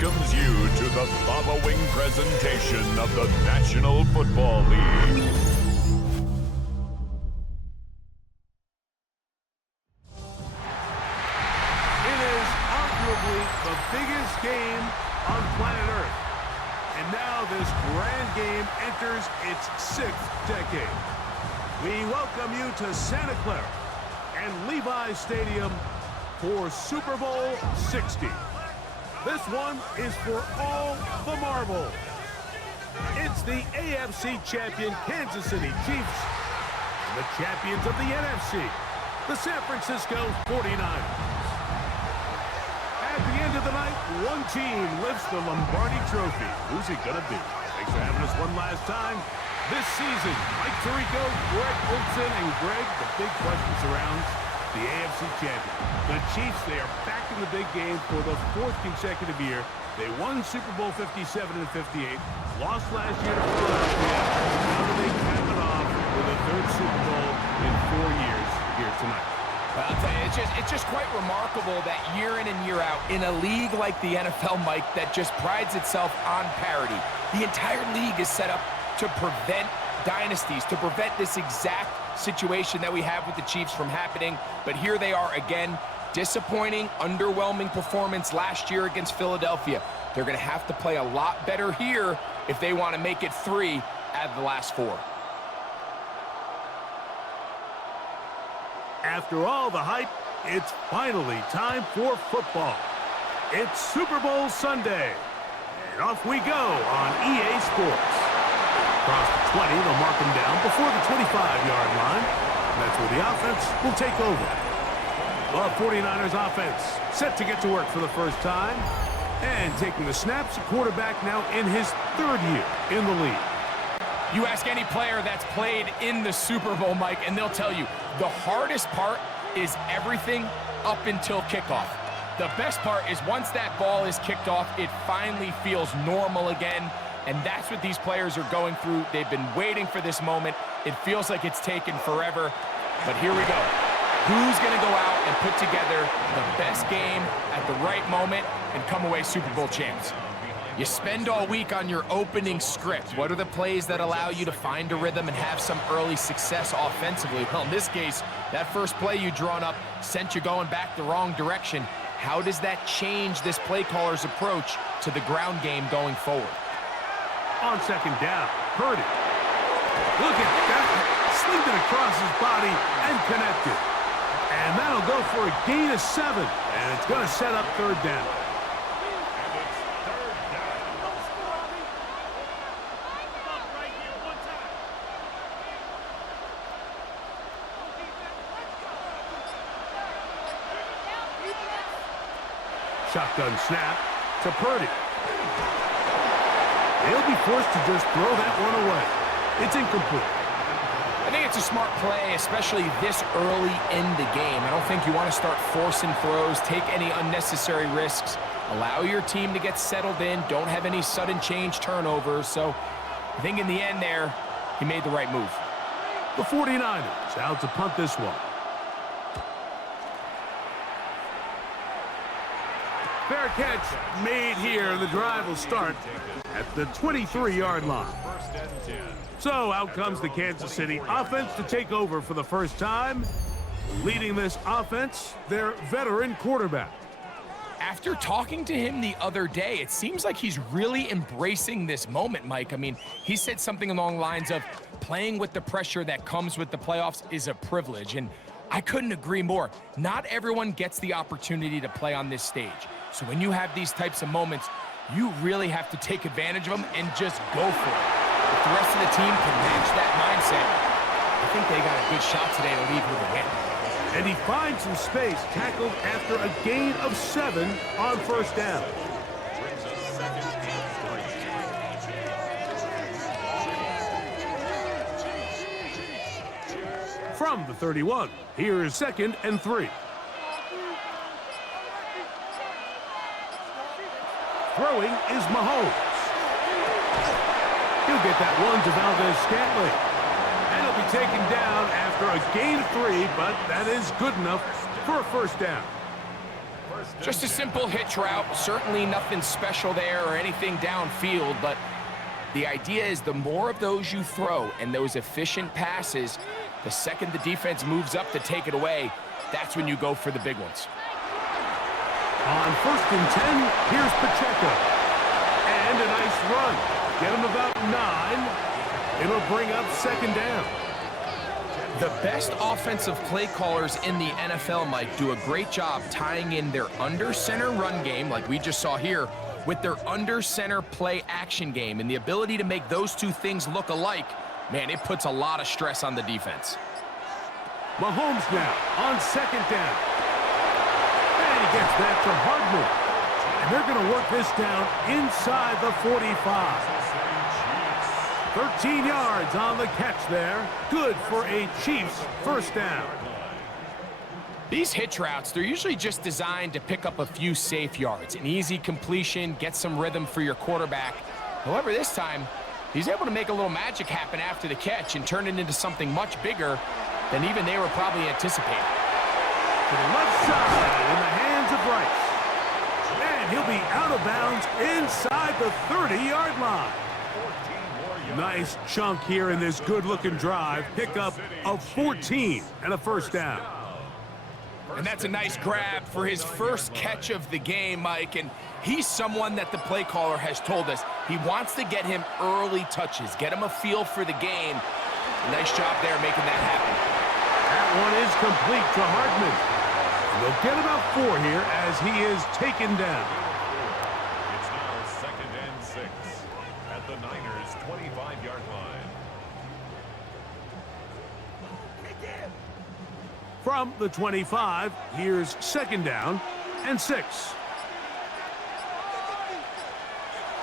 welcomes you to the following presentation of the National Football League. It is arguably the biggest game on planet Earth. And now this grand game enters its 6th decade. We welcome you to Santa Clara and Levi's Stadium for Super Bowl 60. This one is for all the marbles. It's the AFC champion Kansas City Chiefs and the champions of the NFC, the San Francisco 49ers. At the end of the night, one team lifts the Lombardi Trophy. Who's it gonna be? Thanks for having us one last time this season. Mike Tirico, Greg Olson, and Greg, the big question surrounds the AFC champion. The Chiefs, they are back in the big game for the 4th consecutive year. They won Super Bowl 57 and 58, lost last year to Philadelphia. Now they cap it off with a 3rd Super Bowl in 4 years here tonight. Well, I'll tell you, it's just quite remarkable that year in and year out, in a league like the NFL, Mike, that just prides itself on parity, the entire league is set up to prevent dynasties, to prevent this exact situation that we have with the Chiefs from happening. But here they are again. Disappointing, underwhelming performance last year against Philadelphia. They're going to have to play a lot better here if they want to make it 3 out of the last 4. After all the hype, it's finally time for football. It's Super Bowl Sunday, and off we go on EA Sports. Across the 20, they'll mark them down before the 25-yard line. That's where the offense will take over. The 49ers offense set to get to work for the first time. And taking the snaps, a quarterback now in his 3rd year in the league. You ask any player that's played in the Super Bowl, Mike, and they'll tell you the hardest part is everything up until kickoff. The best part is once that ball is kicked off, it finally feels normal again. And that's what these players are going through. They've been waiting for this moment. It feels like it's taken forever. But here we go. Who's going to go out and put together the best game at the right moment and come away Super Bowl champs? You spend all week on your opening script. What are the plays that allow you to find a rhythm and have some early success offensively? Well, in this case, that first play you drawn up sent you going back the wrong direction. How does that change this play caller's approach to the ground game going forward? On 2nd down, Purdy. Look at that. Slinged it across his body and connected. And that'll go for a gain of 7. And it's going to set up 3rd down. Shotgun snap to Purdy. He'll be forced to just throw that one away. It's incomplete. I think it's a smart play, especially this early in the game. I don't think you want to start forcing throws, take any unnecessary risks, allow your team to get settled in, don't have any sudden change turnovers. So I think in the end there, he made the right move. The 49ers out to punt this one. Fair catch made here. The drive will start at the 23-yard line. So out comes the Kansas City offense to take over for the first time. Leading this offense, their veteran quarterback. After talking to him the other day, it seems like he's really embracing this moment, Mike. I mean, he said something along the lines of playing with the pressure that comes with the playoffs is a privilege. And I couldn't agree more. Not everyone gets the opportunity to play on this stage. So when you have these types of moments, you really have to take advantage of them and just go for it. If the rest of the team can match that mindset, I think they got a good shot today to leave with a win. And he finds some space, tackled after a gain of 7 on 1st down. From the 31, here is 2nd and 3. Throwing is Mahomes. He'll get that one to Valdez-Scantling. And he'll be taken down after a gain of 3, but that is good enough for a 1st down. Just a simple hitch route. Certainly nothing special there or anything downfield, but the idea is the more of those you throw and those efficient passes, the second the defense moves up to take it away, that's when you go for the big ones. On 1st and 10, here's Pacheco. And a nice run. Get him about 9. It'll bring up 2nd down. The best offensive play callers in the NFL, Mike, do a great job tying in their under-center run game, like we just saw here, with their under-center play action game. And the ability to make those two things look alike, man, it puts a lot of stress on the defense. Mahomes now on 2nd down. And he gets that to Hardman. And they're going to work this down inside the 45. 13 yards on the catch there. Good for a Chiefs 1st down. These hitch routes, they're usually just designed to pick up a few safe yards. An easy completion, get some rhythm for your quarterback. However, this time, he's able to make a little magic happen after the catch and turn it into something much bigger than even they were probably anticipating. To the left side in the hands of Rice. And he'll be out of bounds inside the 30-yard line. Nice chunk here in this good-looking drive. Pickup of 14 and a 1st down. And that's a nice grab for his first catch of the game, Mike. And he's someone that the play caller has told us he wants to get him early touches, get him a feel for the game. Nice job there making that happen. That one is complete to Hardman. And they'll get about 4 here as he is taken down. It's now 2nd and 6 at the Niners' 25-yard line. From the 25, here's 2nd down and 6.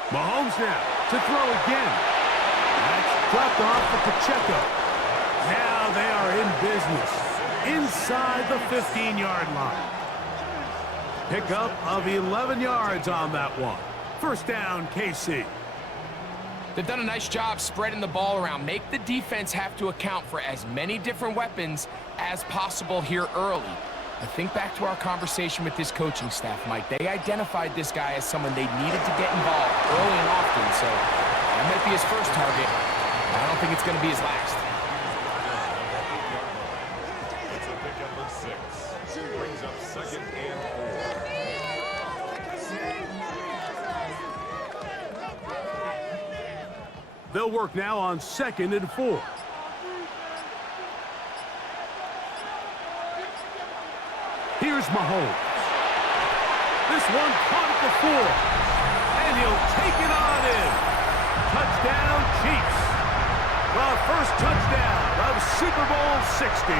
Mahomes now to throw again. That's dropped off for Pacheco. Now they are in business inside the 15-yard line. Pickup of 11 yards on that one. 1st down, KC. They've done a nice job spreading the ball around. Make the defense have to account for as many different weapons as possible here early. I think back to our conversation with this coaching staff, Mike. They identified this guy as someone they needed to get involved early and often, so that might be his first target. I don't think it's going to be his last. It's a pickup of 6. Brings up 2nd and 4. They'll work now on 2nd and 4. Here's Mahomes. This one caught at the 4. And he'll take it on in. Touchdown, Chiefs. The first touchdown of Super Bowl 60.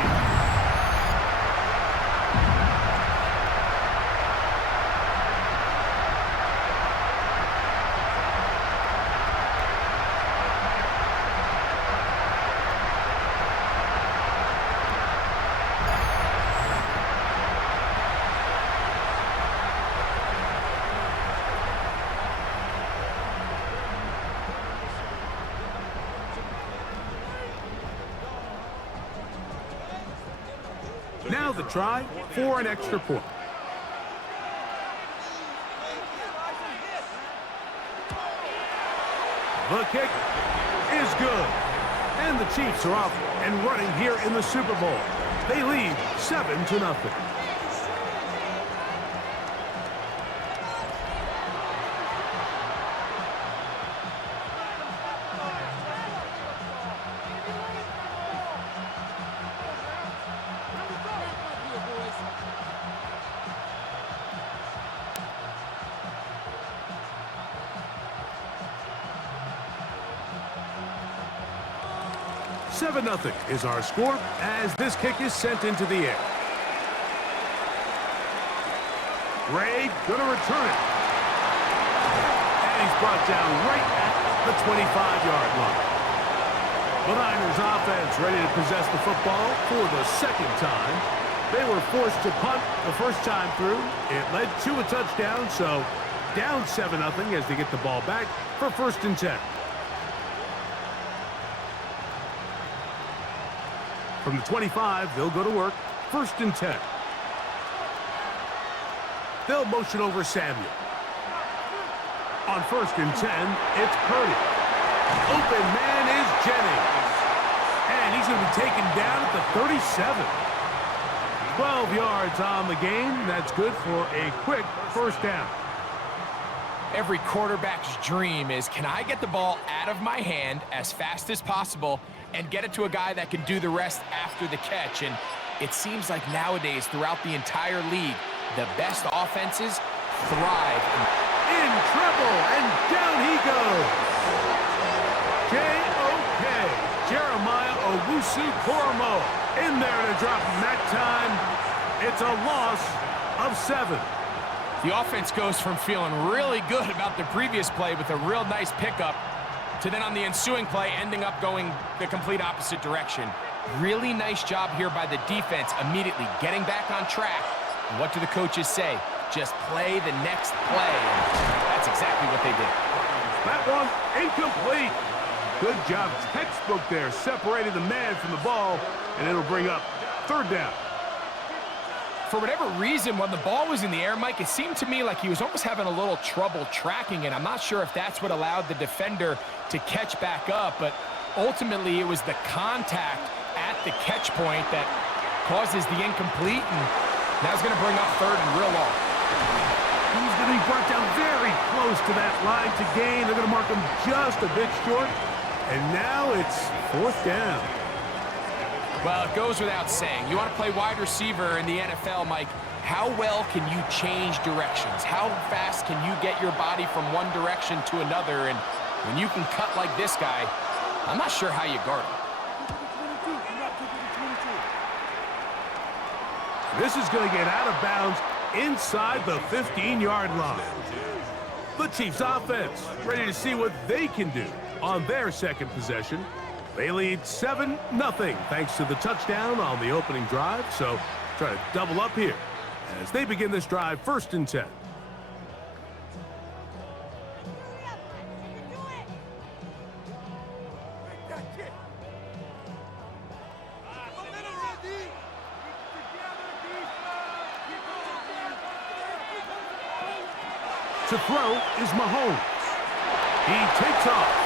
Now the try for an extra point. The kick is good. And the Chiefs are off and running here in the Super Bowl. They lead 7-0. Nothing is our score as this kick is sent into the air. Ray gonna return it. And he's brought down right at the 25-yard line. The Niners offense ready to possess the football for the 2nd time. They were forced to punt the first time through. It led to a touchdown, so down 7-0 as they get the ball back for 1st and 10. From the 25, they'll go to work. 1st and 10. They'll motion over Samuel. On 1st and 10, it's Purdy. Open man is Jennings. And he's going to be taken down at the 37. 12 yards on the game. That's good for a quick first down. Every quarterback's dream is, can I get the ball out of my hand as fast as possible and get it to a guy that can do the rest after the catch? And it seems like nowadays, throughout the entire league, the best offenses thrive. In trouble, and down he goes. J.O.K. Jeremiah Owusu-Koromo in there to drop him that time. It's a loss of 7. The offense goes from feeling really good about the previous play with a real nice pickup to then on the ensuing play ending up going the complete opposite direction. Really nice job here by the defense immediately getting back on track. And what do the coaches say? Just play the next play. And that's exactly what they did. That one incomplete. Good job, textbook there, separating the man from the ball, and it'll bring up 3rd down. For whatever reason, when the ball was in the air, Mike, it seemed to me like he was almost having a little trouble tracking it. I'm not sure if that's what allowed the defender to catch back up, but ultimately it was the contact at the catch point that causes the incomplete, and that's going to bring up 3rd and real long. He's going to be brought down very close to that line to gain. They're going to mark him just a bit short, and now it's 4th down. Well, it goes without saying. You want to play wide receiver in the NFL, Mike, how well can you change directions? How fast can you get your body from one direction to another? And when you can cut like this guy, I'm not sure how you guard him. This is going to get out of bounds inside the 15-yard line. The Chiefs offense ready to see what they can do on their second possession. They lead 7-0 thanks to the touchdown on the opening drive. So try to double up here as they begin this drive 1st and 10. To throw is Mahomes. He takes off.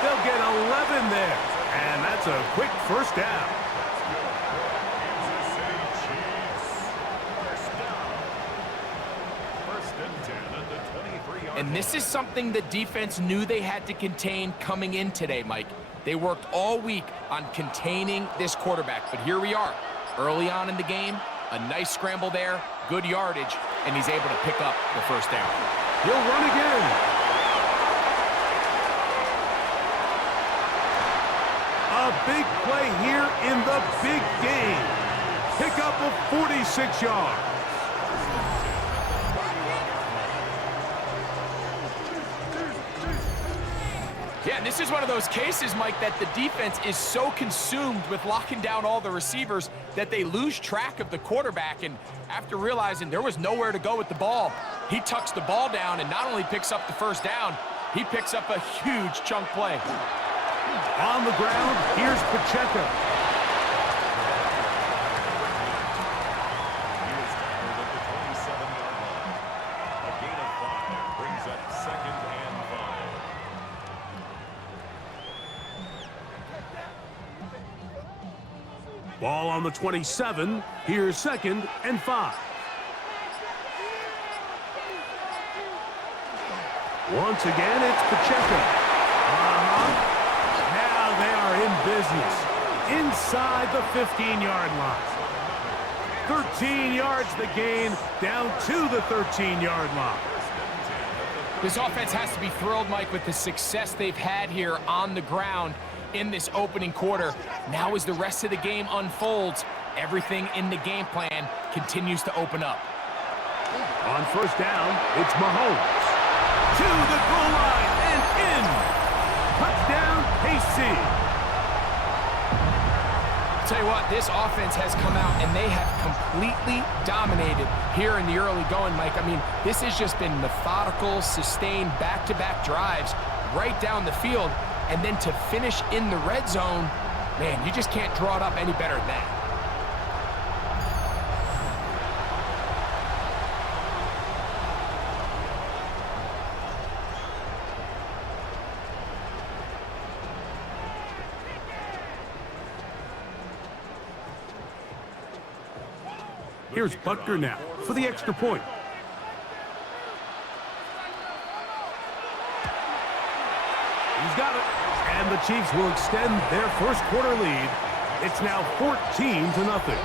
They'll get 11 there, and that's a quick first down. And this is something the defense knew they had to contain coming in today, Mike. They worked all week on containing this quarterback, but here we are. Early on in the game, a nice scramble there, good yardage, and he's able to pick up the first down. He'll run again. A big play here in the big game. Pick up of 46 yards. Yeah, and this is one of those cases, Mike, that the defense is so consumed with locking down all the receivers that they lose track of the quarterback. And after realizing there was nowhere to go with the ball, he tucks the ball down and not only picks up the first down, he picks up a huge chunk play. On the ground, here's Pacheco. He is tackled at the 27-yard line. A gain of 5 brings up 2nd and 5. Ball on the 27. Here's 2nd and 5. Once again, it's Pacheco. Now they are in business inside the 15-yard line. 13 yards the gain, down to the 13-yard line. This offense has to be thrilled, Mike, with the success they've had here on the ground in this opening quarter. Now as the rest of the game unfolds, everything in the game plan continues to open up. On first down, it's Mahomes. To the goal line and in. Touchdown, KC. I'll tell you what, this offense has come out and they have completely dominated here in the early going, Mike. I mean, this has just been methodical, sustained, back-to-back drives right down the field. And then to finish in the red zone, man, you just can't draw it up any better than that. Here's Butker now for the extra point. He's got it. And the Chiefs will extend their first quarter lead. It's now 14-0.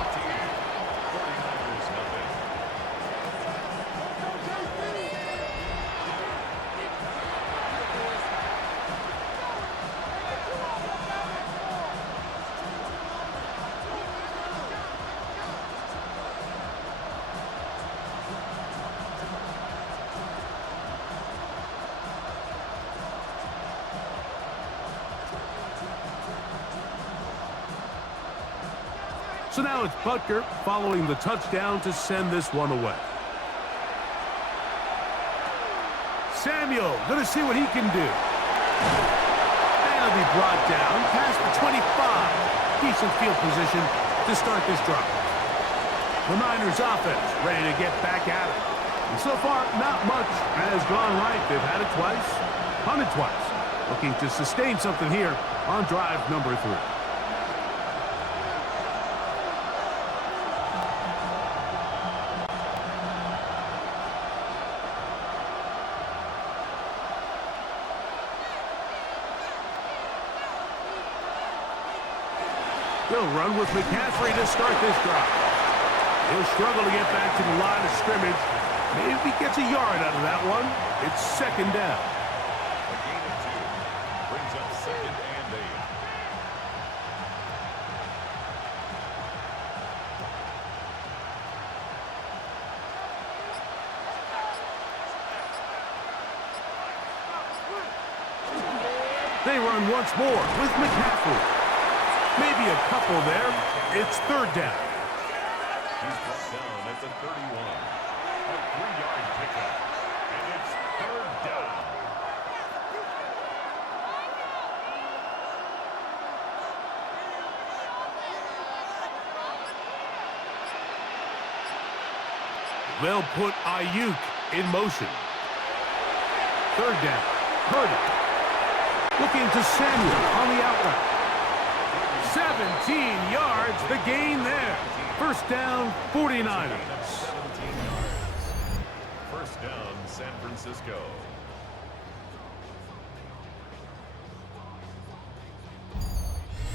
So now it's Butker following the touchdown to send this one away. Samuel, going to see what he can do. And he'll be brought down past the 25. Decent field position to start this drive. The Niners offense ready to get back at it. And so far, not much has gone right. They've had it twice, punted twice. Looking to sustain something here on drive number 3. He'll run with McCaffrey to start this drive. He'll struggle to get back to the line of scrimmage. Maybe gets a yard out of that one. It's second down. A gain of 2 brings up 2nd and 8. They run once more with McCaffrey. Maybe a couple there. It's third down. He's brought down at the 31. A 3-yard pickup. And it's third down. They'll put Ayuk in motion. Third down. Purdy. Looking to Samuel on the outright. 17 yards, the gain there. First down, 49ers. 17 yards. First down, San Francisco.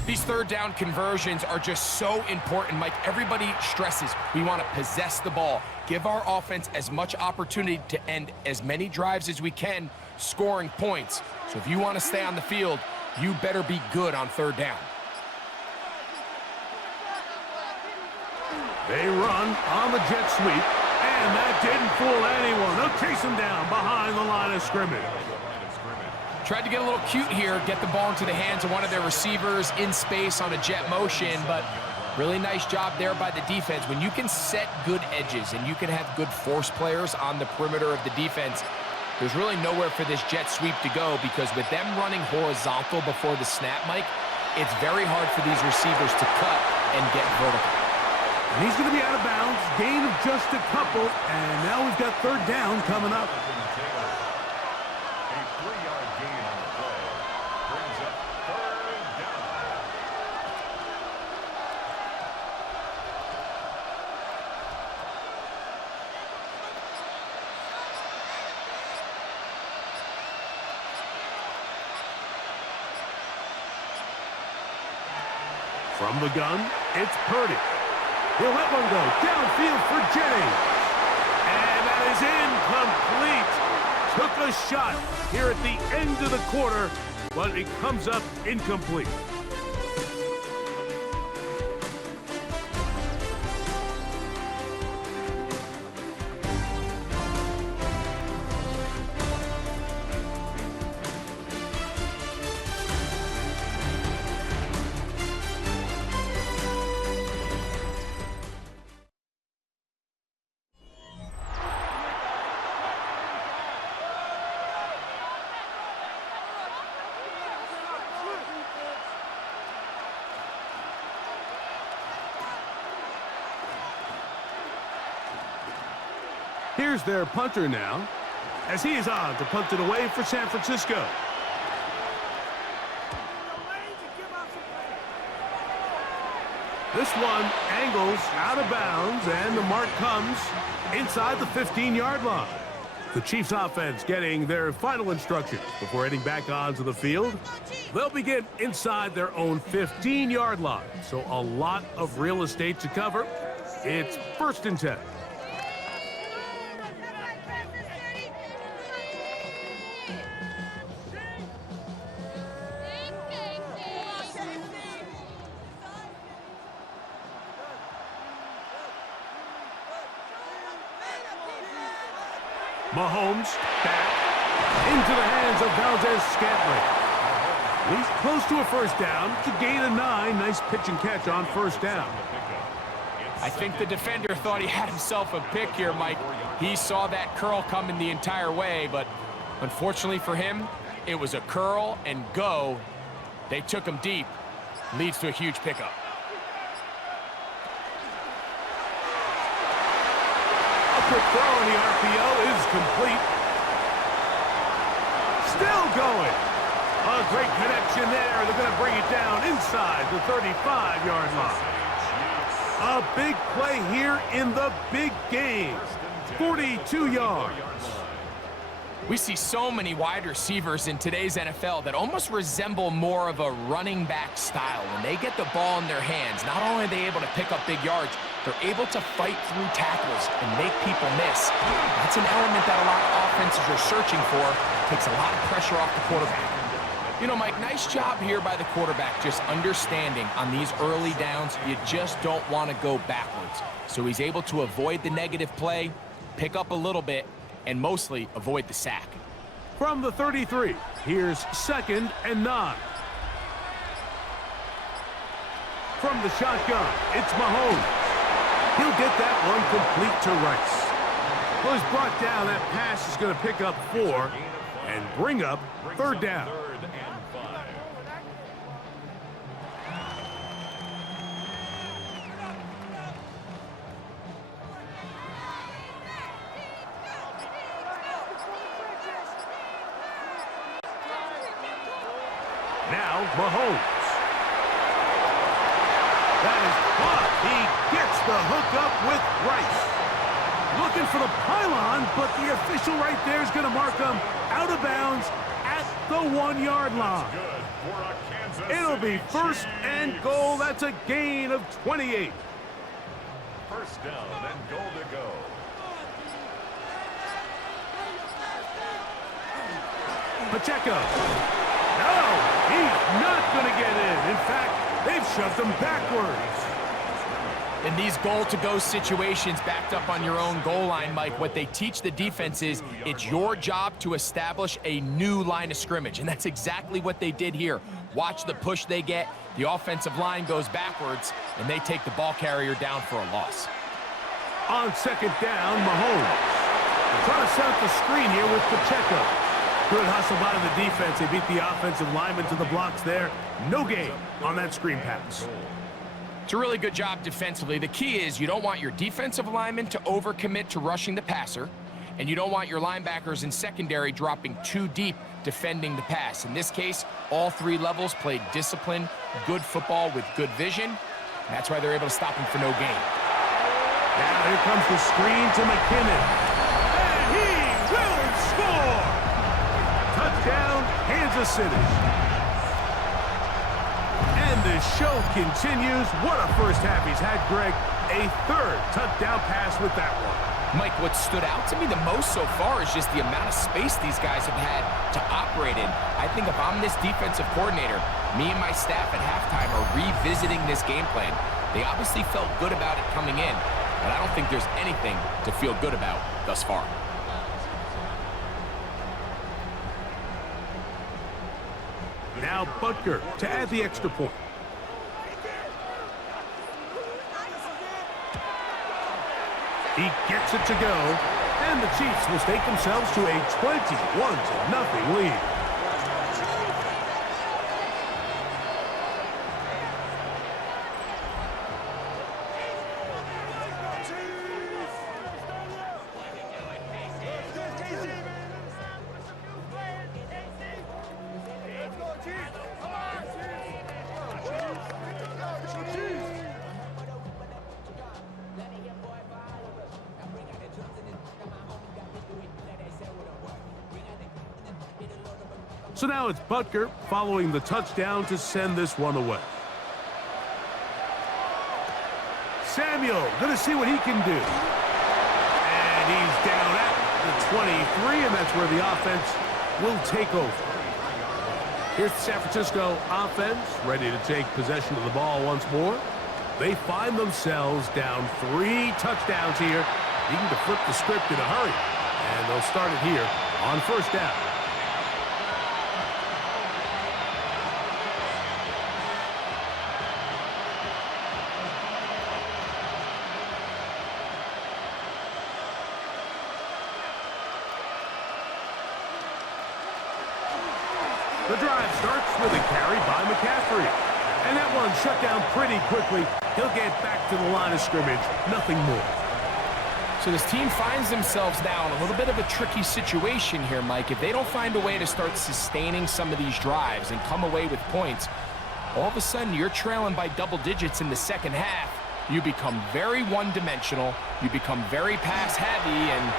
These third down conversions are just so important, Mike. Everybody stresses we want to possess the ball, give our offense as much opportunity to end as many drives as we can, scoring points. So if you want to stay on the field, you better be good on third down. They run on the jet sweep, and that didn't fool anyone. They'll chase him down behind the line of scrimmage. Tried to get a little cute here, get the ball into the hands of one of their receivers in space on a jet motion, but really nice job there by the defense. When you can set good edges and you can have good force players on the perimeter of the defense, there's really nowhere for this jet sweep to go, because with them running horizontal before the snap, Mike, it's very hard for these receivers to cut and get vertical. And he's going to be out of bounds, gain of just a couple, and now we've got third down coming up. A 3-yard gain on the play brings up third down. From the gun, it's Purdy. He'll let one go downfield for Jennings. And that is incomplete. Took a shot here at the end of the quarter, but it comes up incomplete. Here's their punter now, as he is on to punt it away for San Francisco. This one angles out of bounds, and the mark comes inside the 15-yard line. The Chiefs offense getting their final instructions before heading back onto the field. They'll begin inside their own 15-yard line, so a lot of real estate to cover. It's 1st and 10. Mahomes back into the hands of Valdez-Scantling. He's close to a first down to gain a 9. Nice pitch and catch on first down. I think the defender thought he had himself a pick here, Mike. He saw that curl coming the entire way, but unfortunately for him, it was a curl and go. They took him deep. Leads to a huge pickup. Quick throw on the RPO is complete. Still going. A great connection there. They're going to bring it down inside the 35-yard line. A big play here in the big game. 42 yards. We see so many wide receivers in today's NFL that almost resemble more of a running back style. When they get the ball in their hands, not only are they able to pick up big yards, they're able to fight through tackles and make people miss. That's an element that a lot of offenses are searching for. Takes a lot of pressure off the quarterback. You know, Mike, nice job here by the quarterback, just understanding on these early downs, you just don't want to go backwards. So he's able to avoid the negative play, pick up a little bit, and mostly avoid the sack. From the 33, here's 2nd and 9. From the shotgun, it's Mahomes. He'll get that one complete to Rice. Well, he's brought down. That pass is going to pick up 4 and bring up 3rd down. Now, Mahomes. That is blocked. He gets the hook up with Rice. Looking for the pylon, but the official right there is going to mark him out of bounds at the 1-yard line. It'll be 1st and goal. That's a gain of 28. First down and goal to go. Pacheco. No, he's not going to get in. In fact, they've shoved him backwards. In these goal-to-go situations backed up on your own goal line, Mike, what they teach the defense is it's your job to establish a new line of scrimmage, and that's exactly what they did here. Watch the push they get. The offensive line goes backwards, and they take the ball carrier down for a loss. On 2nd down, Mahomes. They're trying to set up the screen here with Pacheco. Good hustle by the defense. They beat the offensive lineman to the blocks there. No gain on that screen pass. It's a really good job defensively. The key is you don't want your defensive linemen to overcommit to rushing the passer, and you don't want your linebackers in secondary dropping too deep defending the pass. In this case, all 3 levels played disciplined, good football with good vision. And that's why they're able to stop him for no gain. Now here comes the screen to McKinnon. And he will score! Touchdown, Kansas City. And the show continues. What a first half he's had, Greg. A 3rd touchdown pass with that one. Mike, what stood out to me the most so far is just the amount of space these guys have had to operate in. I think if I'm this defensive coordinator, me and my staff at halftime are revisiting this game plan. They obviously felt good about it coming in, but I don't think there's anything to feel good about thus far. Now Butker to add the extra point. He gets it to go, and the Chiefs will stake themselves to a 21-0 lead. So now it's Butker following the touchdown to send this one away. Samuel going to see what he can do. And he's down at the 23, and that's where the offense will take over. Here's the San Francisco offense, ready to take possession of the ball once more. They find themselves down 3 touchdowns here, needing to flip the script in a hurry. And they'll start it here on first down. The drive starts with a carry by McCaffrey. And that one shut down pretty quickly. He'll get back to the line of scrimmage. Nothing more. So this team finds themselves now in a little bit of a tricky situation here, Mike. If they don't find a way to start sustaining some of these drives and come away with points, all of a sudden you're trailing by double digits in the second half. You become very one-dimensional. You become very pass-heavy, and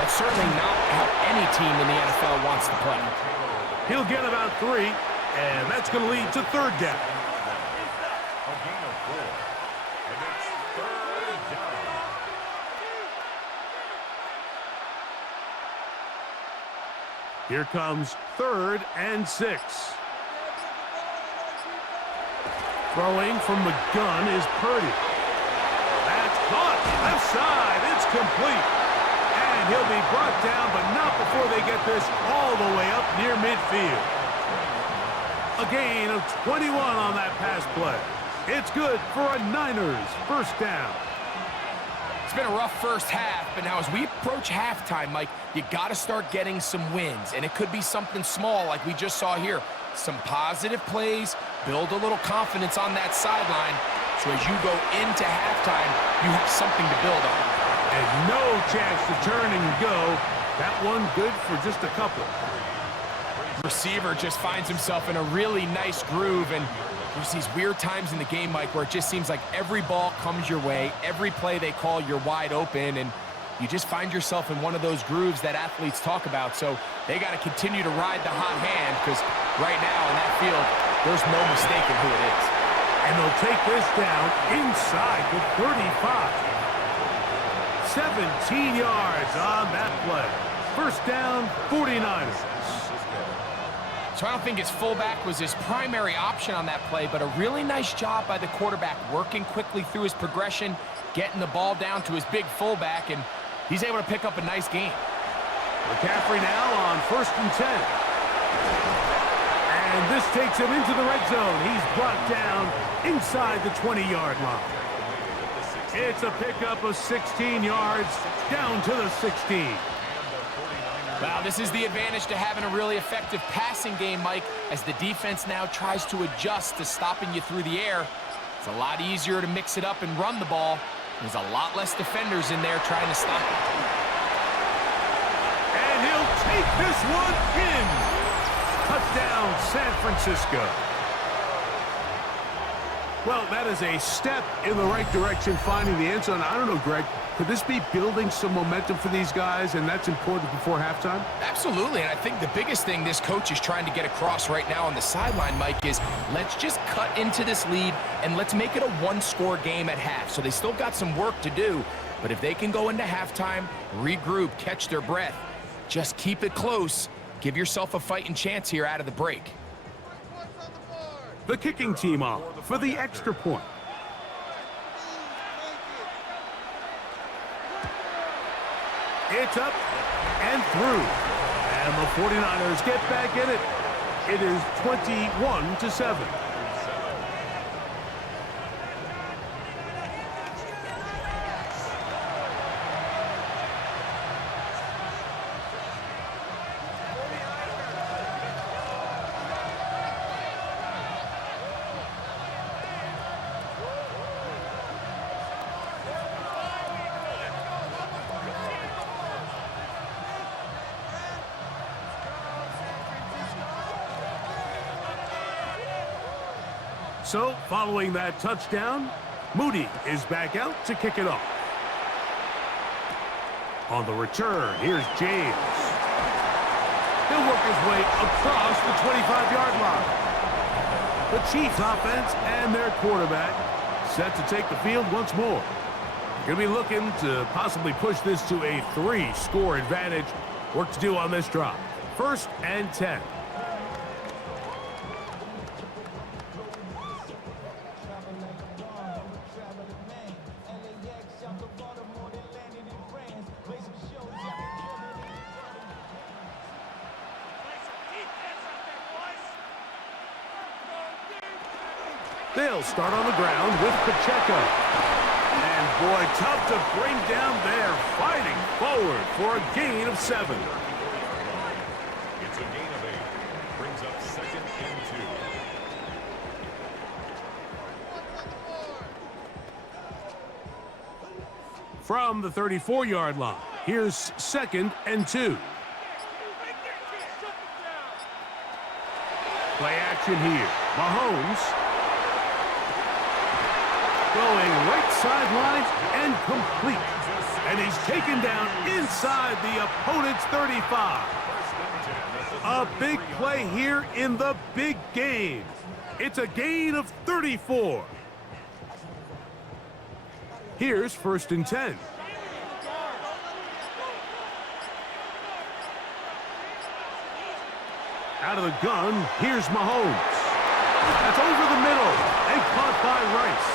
that's certainly not how any team in the NFL wants to play. He'll get about 3, and that's going to lead to third down. A gain of 4. And it's third down. Here comes 3rd and 6. Throwing from the gun is Purdy. That's caught. Left side. It's complete. And he'll be brought down, but not before they get this all the way up near midfield. A gain of 21 on that pass play. It's good for a Niners first down. It's been a rough first half, but now as we approach halftime, Mike, you got to start getting some wins, and it could be something small like we just saw here. Some positive plays, build a little confidence on that sideline, so as you go into halftime, you have something to build on. And no chance to turn and go. That one good for just a couple. Receiver just finds himself in a really nice groove, and there's these weird times in the game, Mike, where it just seems like every ball comes your way, every play they call, you're wide open, and you just find yourself in one of those grooves that athletes talk about. So they got to continue to ride the hot hand, because right now in that field, there's no mistaking who it is. And they'll take this down inside the 35. 17 yards on that play. First down, 49ers. So I don't think his fullback was his primary option on that play, but a really nice job by the quarterback working quickly through his progression, getting the ball down to his big fullback, and he's able to pick up a nice gain. McCaffrey now on 1st and 10. And this takes him into the red zone. He's brought down inside the 20-yard line. It's a pickup of 16 yards down to the 16. Well, this is the advantage to having a really effective passing game, Mike, as the defense now tries to adjust to stopping you through the air. It's a lot easier to mix it up and run the ball. There's a lot less defenders in there trying to stop it. And he'll take this one in. Touchdown, San Francisco. Well, that is a step in the right direction, finding the end zone. I don't know, Greg, could this be building some momentum for these guys, and that's important before halftime? Absolutely, and I think the biggest thing this coach is trying to get across right now on the sideline, Mike, is let's just cut into this lead, and let's make it a one-score game at half. So they still got some work to do, but if they can go into halftime, regroup, catch their breath, just keep it close, give yourself a fighting chance here out of the break. The kicking team off for the extra point. It's up and through. And the 49ers get back in it. It is 21-7. So, following that touchdown, Moody is back out to kick it off. On the return, here's James. He'll work his way across the 25-yard line. The Chiefs offense and their quarterback set to take the field once more. Going to be looking to possibly push this to a 3-score advantage. Work to do on this drive. 1st and 10. They'll start on the ground with Pacheco. And boy, tough to bring down there, fighting forward for a gain of 7. It's a gain of 8. Brings up 2nd and 2. From the 34-yard line, here's 2nd and 2. Play action here. Mahomes going right sideline and complete. And he's taken down inside the opponent's 35. A big play here in the big game. It's a gain of 34. Here's 1st and 10. Out of the gun, here's Mahomes. That's over the middle and caught by Rice.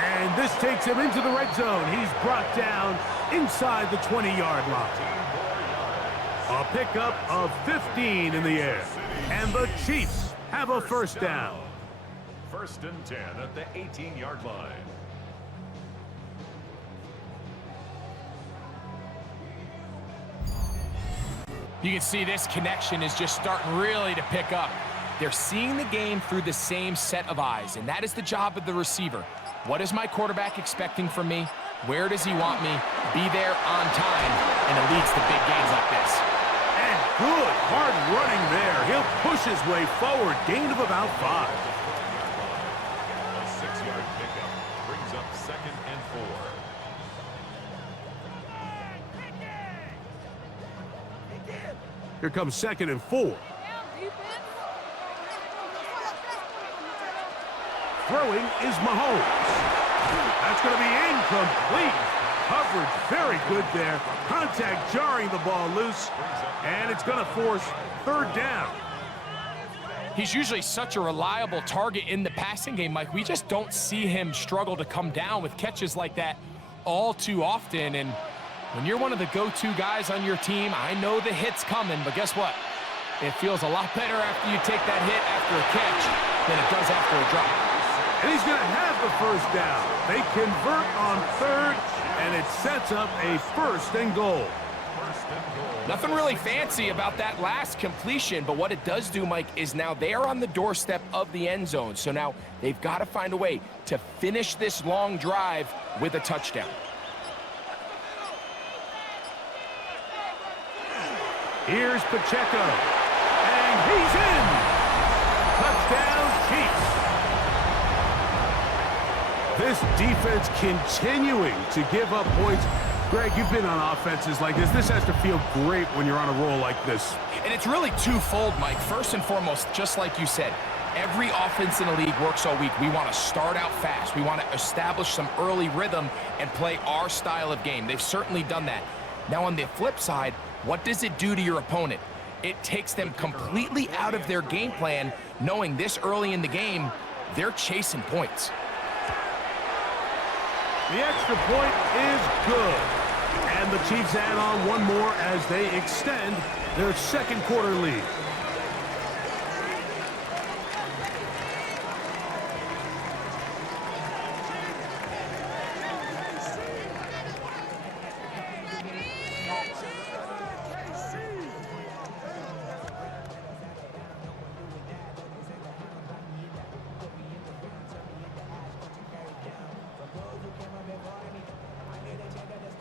And this takes him into the red zone. He's brought down inside the 20-yard line. A pickup of 15 in the air. And the Chiefs have a 1st down. 1st and 10 at the 18-yard line. You can see this connection is just starting really to pick up. They're seeing the game through the same set of eyes, and that is the job of the receiver. What is my quarterback expecting from me? Where does he want me? Be there on time, and it leads to big gains like this. And good, hard running there. He'll push his way forward. Gain of about 5. A 6-yard pickup brings up 2nd and 4. Here comes 2nd and 4. Throwing is Mahomes. That's going to be incomplete. Coverage very good there. Contact jarring the ball loose. And it's going to force 3rd down. He's usually such a reliable target in the passing game, Mike. We just don't see him struggle to come down with catches like that all too often. And when you're one of the go-to guys on your team, I know the hit's coming, but guess what? It feels a lot better after you take that hit after a catch than it does after a drop. And he's going to have the 1st down. They convert on 3rd, and it sets up a 1st and goal. Nothing really fancy about that last completion, but what it does do, Mike, is now they are on the doorstep of the end zone. So now they've got to find a way to finish this long drive with a touchdown. Here's Pacheco, and he's in. Touchdown, Chiefs. This defense continuing to give up points. Greg, you've been on offenses like this. This has to feel great when you're on a roll like this. And it's really twofold, Mike. First and foremost, just like you said, every offense in the league works all week. We want to start out fast. We want to establish some early rhythm and play our style of game. They've certainly done that. Now, on the flip side, what does it do to your opponent? It takes them completely out of their game plan, knowing this early in the game, they're chasing points. The extra point is good. And the Chiefs add on one more as they extend their 2nd quarter lead.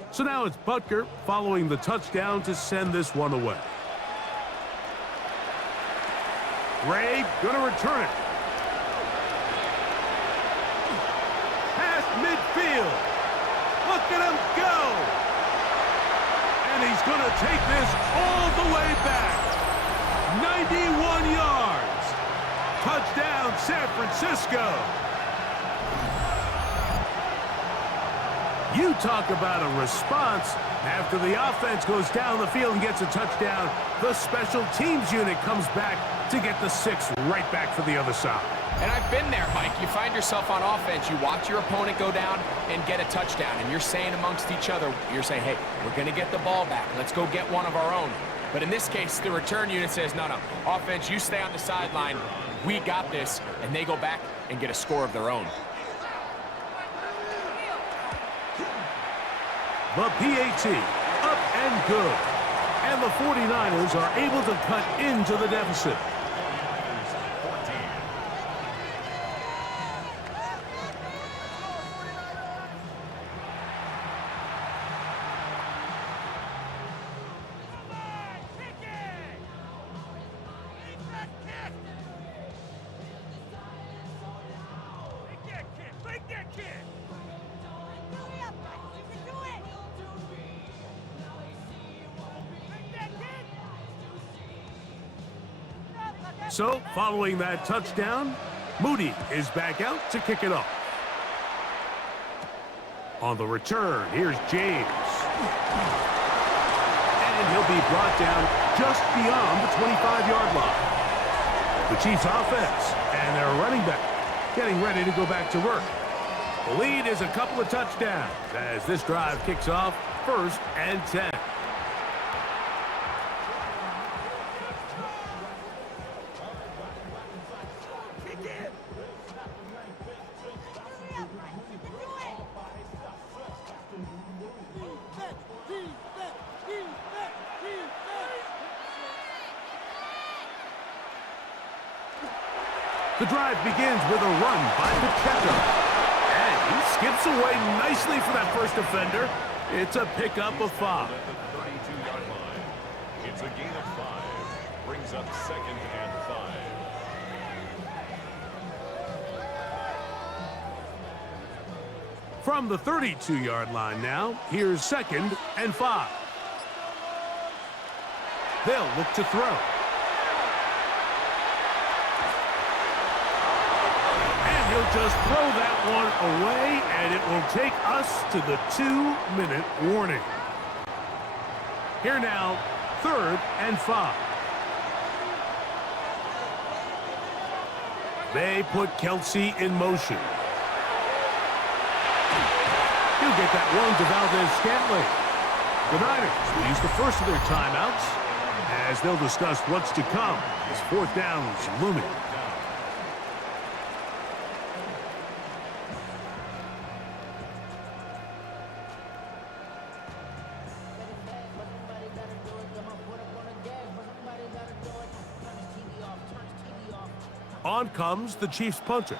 So now it's Butker following the touchdown to send this one away. Ray gonna return it. Past midfield. Look at him go. And he's gonna take this all the way back. 91 yards. Touchdown, San Francisco. You talk about a response. After the offense goes down the field and gets a touchdown, the special teams unit comes back to get the 6 right back for the other side. And I've been there, Mike. You find yourself on offense, you watch your opponent go down and get a touchdown, and you're saying amongst each other, you're saying, hey, we're going to get the ball back. Let's go get one of our own. But in this case, the return unit says, no, offense, you stay on the sideline. We got this. And they go back and get a score of their own. The PAT, up and good. And the 49ers are able to cut into the deficit. So, following that touchdown, Moody is back out to kick it off. On the return, here's James. And he'll be brought down just beyond the 25-yard line. The Chiefs offense and their running back getting ready to go back to work. The lead is a couple of touchdowns as this drive kicks off 1st and 10. The drive begins with a run by Pacheco. And he skips away nicely for that first defender. It's a pickup of 5. At the 32-yard line. It's a gain of 5. Brings up 2nd and 5. From the 32-yard line now, here's 2nd and 5. They'll look to throw. He'll just throw that one away, and it will take us to the 2-minute warning. Here now, 3rd and 5. They put Kelsey in motion. He'll get that one to Valdez-Scantling. The Niners will use the first of their timeouts as they'll discuss what's to come as 4th down is looming. On comes the Chiefs punter.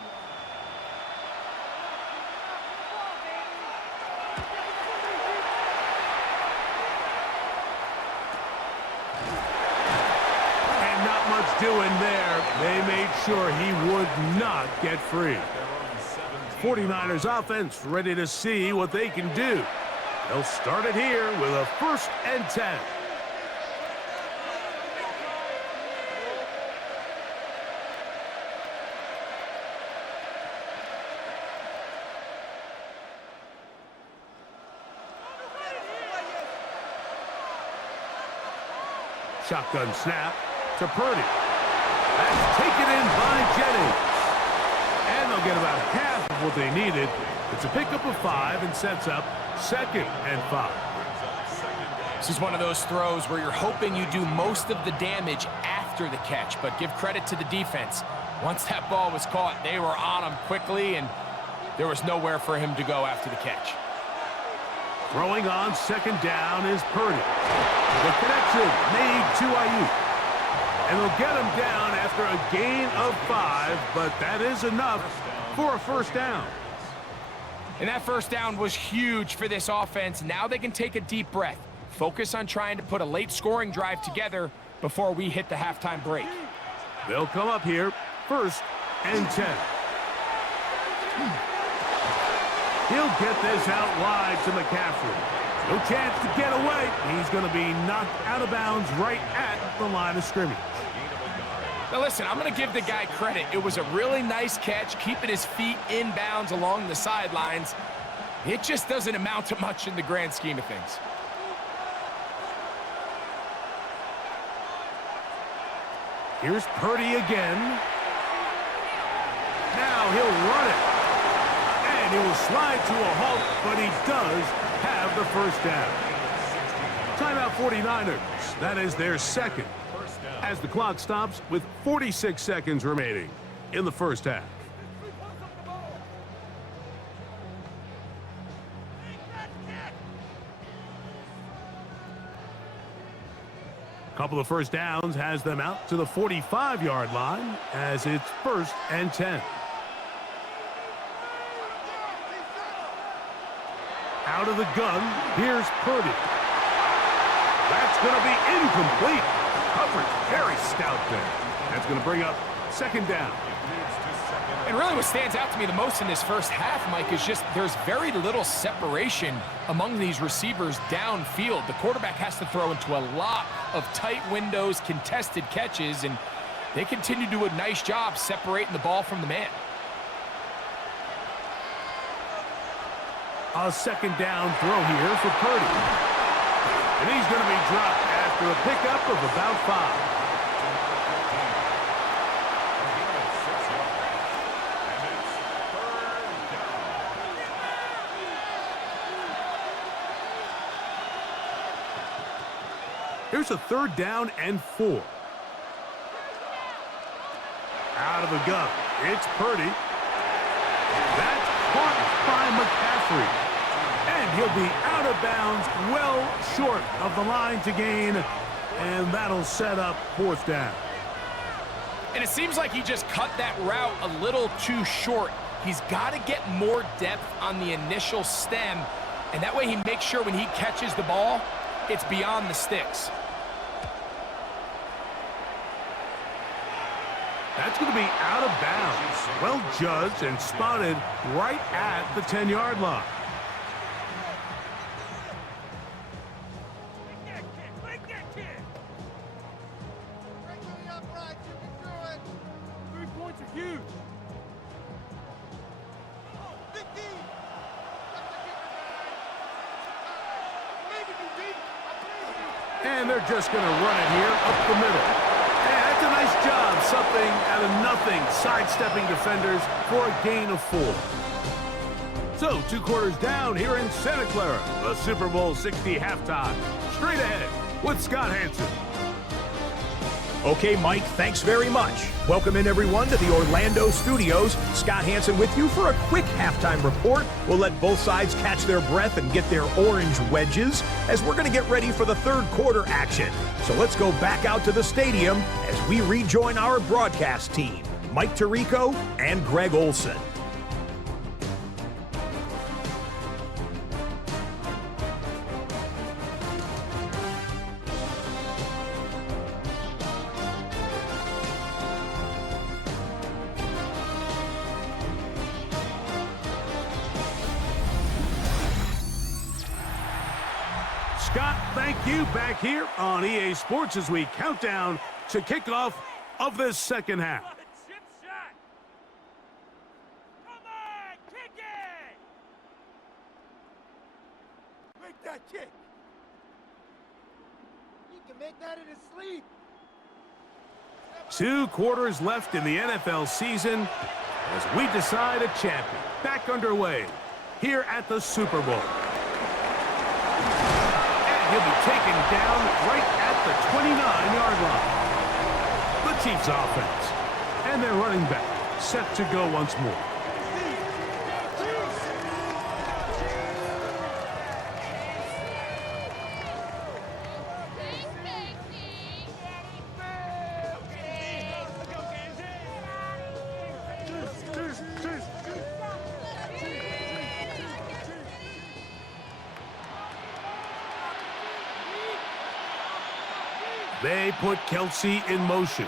And not much doing there. They made sure he would not get free. 49ers offense ready to see what they can do. They'll start it here with a 1st and 10. Shotgun snap to Purdy. That's taken in by Jennings. And they'll get about half of what they needed. It's a pickup of 5 and sets up 2nd and 5. This is one of those throws where you're hoping you do most of the damage after the catch, but give credit to the defense. Once that ball was caught, they were on him quickly, and there was nowhere for him to go after the catch. Throwing on 2nd down is Purdy. The connection made to Ayuk. And they'll get him down after a gain of 5, but that is enough for a 1st down. And that 1st down was huge for this offense. Now they can take a deep breath. Focus on trying to put a late scoring drive together before we hit the halftime break. They'll come up here, 1st and 10. He'll get this out wide to McCaffrey. No chance to get away. He's going to be knocked out of bounds right at the line of scrimmage. Now listen, I'm going to give the guy credit. It was a really nice catch, keeping his feet in bounds along the sidelines. It just doesn't amount to much in the grand scheme of things. Here's Purdy again. Now he'll run it. And he will slide to a halt, but he does have the first down. Timeout 49ers. That is their second. As the clock stops with 46 seconds remaining in the first half. Couple of first downs has them out to the 45-yard line as it's 1st and 10. Out of the gun, here's Purdy. That's going to be incomplete. Coverage very stout there. That's going to bring up 2nd down. And really what stands out to me the most in this first half, Mike, is just there's very little separation among these receivers downfield. The quarterback has to throw into a lot of tight windows, contested catches, and they continue to do a nice job separating the ball from the man. A 2nd down throw here for Purdy. And he's going to be dropped after a pickup of about 5. Here's a 3rd down and 4. Out of the gun, it's Purdy. That's caught by McCaffrey. And he'll be out of bounds, well short of the line to gain. And that'll set up 4th down. And it seems like he just cut that route a little too short. He's got to get more depth on the initial stem. And that way he makes sure when he catches the ball, it's beyond the sticks. That's going to be out of bounds. Well judged and spotted right at the 10-yard line. And they're just going to run it here up the middle. And that's a nice job, something out of nothing, sidestepping defenders for a gain of 4. So, 2 quarters down here in Santa Clara, the Super Bowl 60 halftime. Straight ahead with Scott Hanson. Okay, Mike, thanks very much. Welcome in, everyone, to the Orlando studios. Scott Hanson with you for a quick halftime report. We'll let both sides catch their breath and get their orange wedges as we're going to get ready for the 3rd quarter action. So let's go back out to the stadium as we rejoin our broadcast team, Mike Tirico and Greg Olson. Scott, thank you back here on EA Sports as we count down to kickoff of this 2nd half. Chip shot. Come on, kick it. Make that kick. He can make that in his sleep. 2 quarters left in the NFL season as we decide a champion. Back underway here at the Super Bowl. He'll be taken down right at the 29-yard line. The Chiefs offense. And their running back set to go once more. They put Kelsey in motion.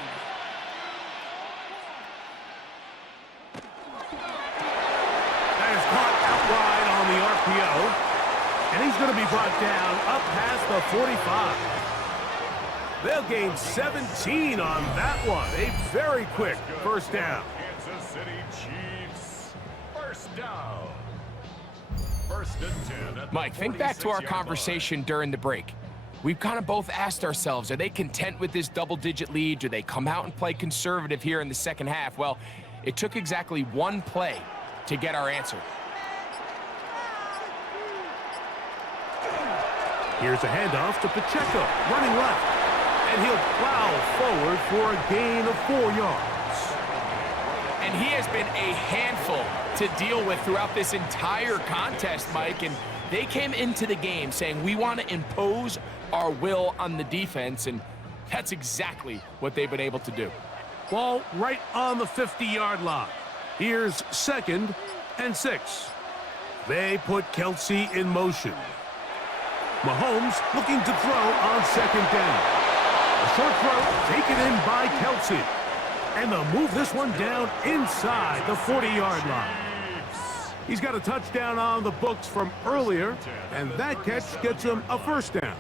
That is caught out wide on the RPO. And he's going to be brought down up past the 45. They'll gain 17 on that one. A very quick first down. Kansas City Chiefs. First down. First and 10 at the Mike, think back to our 46-yard line. conversation during the break. We've kind of both asked ourselves, are they content with this double-digit lead? Do they come out and play conservative here in the second half? Well, it took exactly one play to get our answer. Here's a handoff to Pacheco, running left. And he'll plow forward for a gain of 4 yards. And he has been a handful to deal with throughout this entire contest, Mike. And they came into the game saying, we want to impose our will on the defense. And that's exactly what they've been able to do. Ball right on the 50-yard line. Here's 2nd and 6. They put Kelsey in motion. Mahomes looking to throw on 2nd down. A short throw taken in by Kelsey. And they'll move this one down inside the 40-yard line. He's got a touchdown on the books from earlier, and that catch gets him a first down.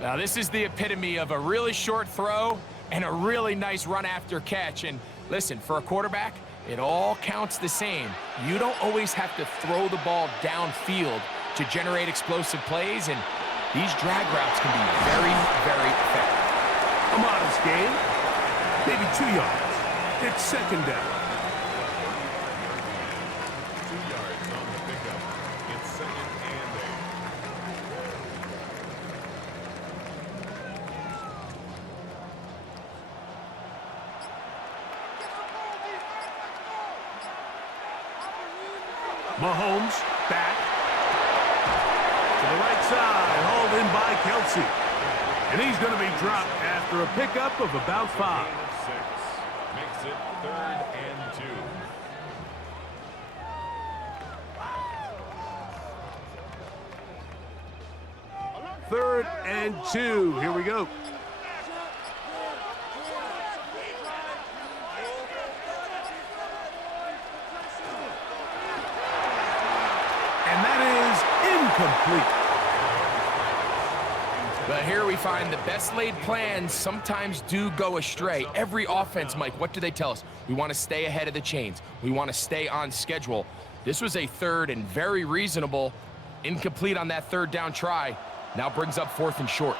Now, this is the epitome of a really short throw and a really nice run after catch. And listen, for a quarterback, it all counts the same. You don't always have to throw the ball downfield to generate explosive plays, and these drag routes can be very, very effective. A modest gain, maybe 2 yards. It's 2nd down. 2 yards on the pickup. It's 2nd and 8. Mahomes back to the right side, hauled in by Kelsey. And he's going to be dropped after a pickup of about 5. Gain of 6. Makes it 3rd and 2. Third and 2. Here we go. And that is incomplete. But here we find the best laid plans sometimes do go astray. Every offense, Mike, what do they tell us? We want to stay ahead of the chains. We want to stay on schedule. This was a 3rd and very reasonable. Incomplete on that 3rd down try. Now brings up 4th and short.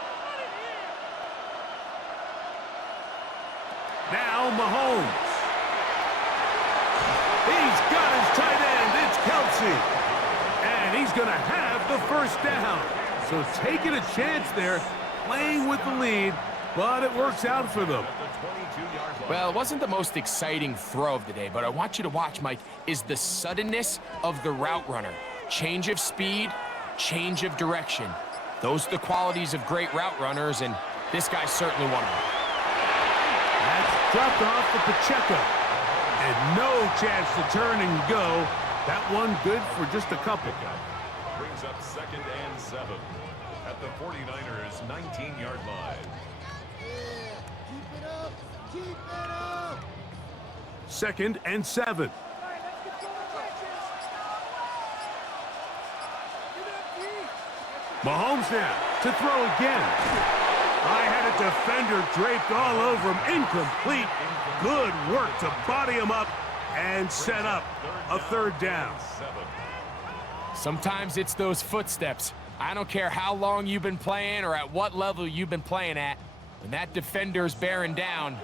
Now Mahomes. He's got his tight end. It's Kelsey. And he's going to have the first down. So taking a chance there, playing with the lead, but it works out for them. Well, it wasn't the most exciting throw of the day, but I want you to watch, Mike, is the suddenness of the route runner. Change of speed, change of direction. Those are the qualities of great route runners, and this guy's certainly one of them. That's dropped off to Pacheco. And no chance to turn and go. That one good for just a couple. Brings up 2nd and 7 at the 49ers' 19-yard line. Keep it up! Keep it up! 2nd and 7. Mahomes now to throw again. I had a defender draped all over him. Incomplete. Good work to body him up and set up a 3rd down. Sometimes it's those footsteps. I don't care how long you've been playing or at what level you've been playing at. When that defender's bearing down,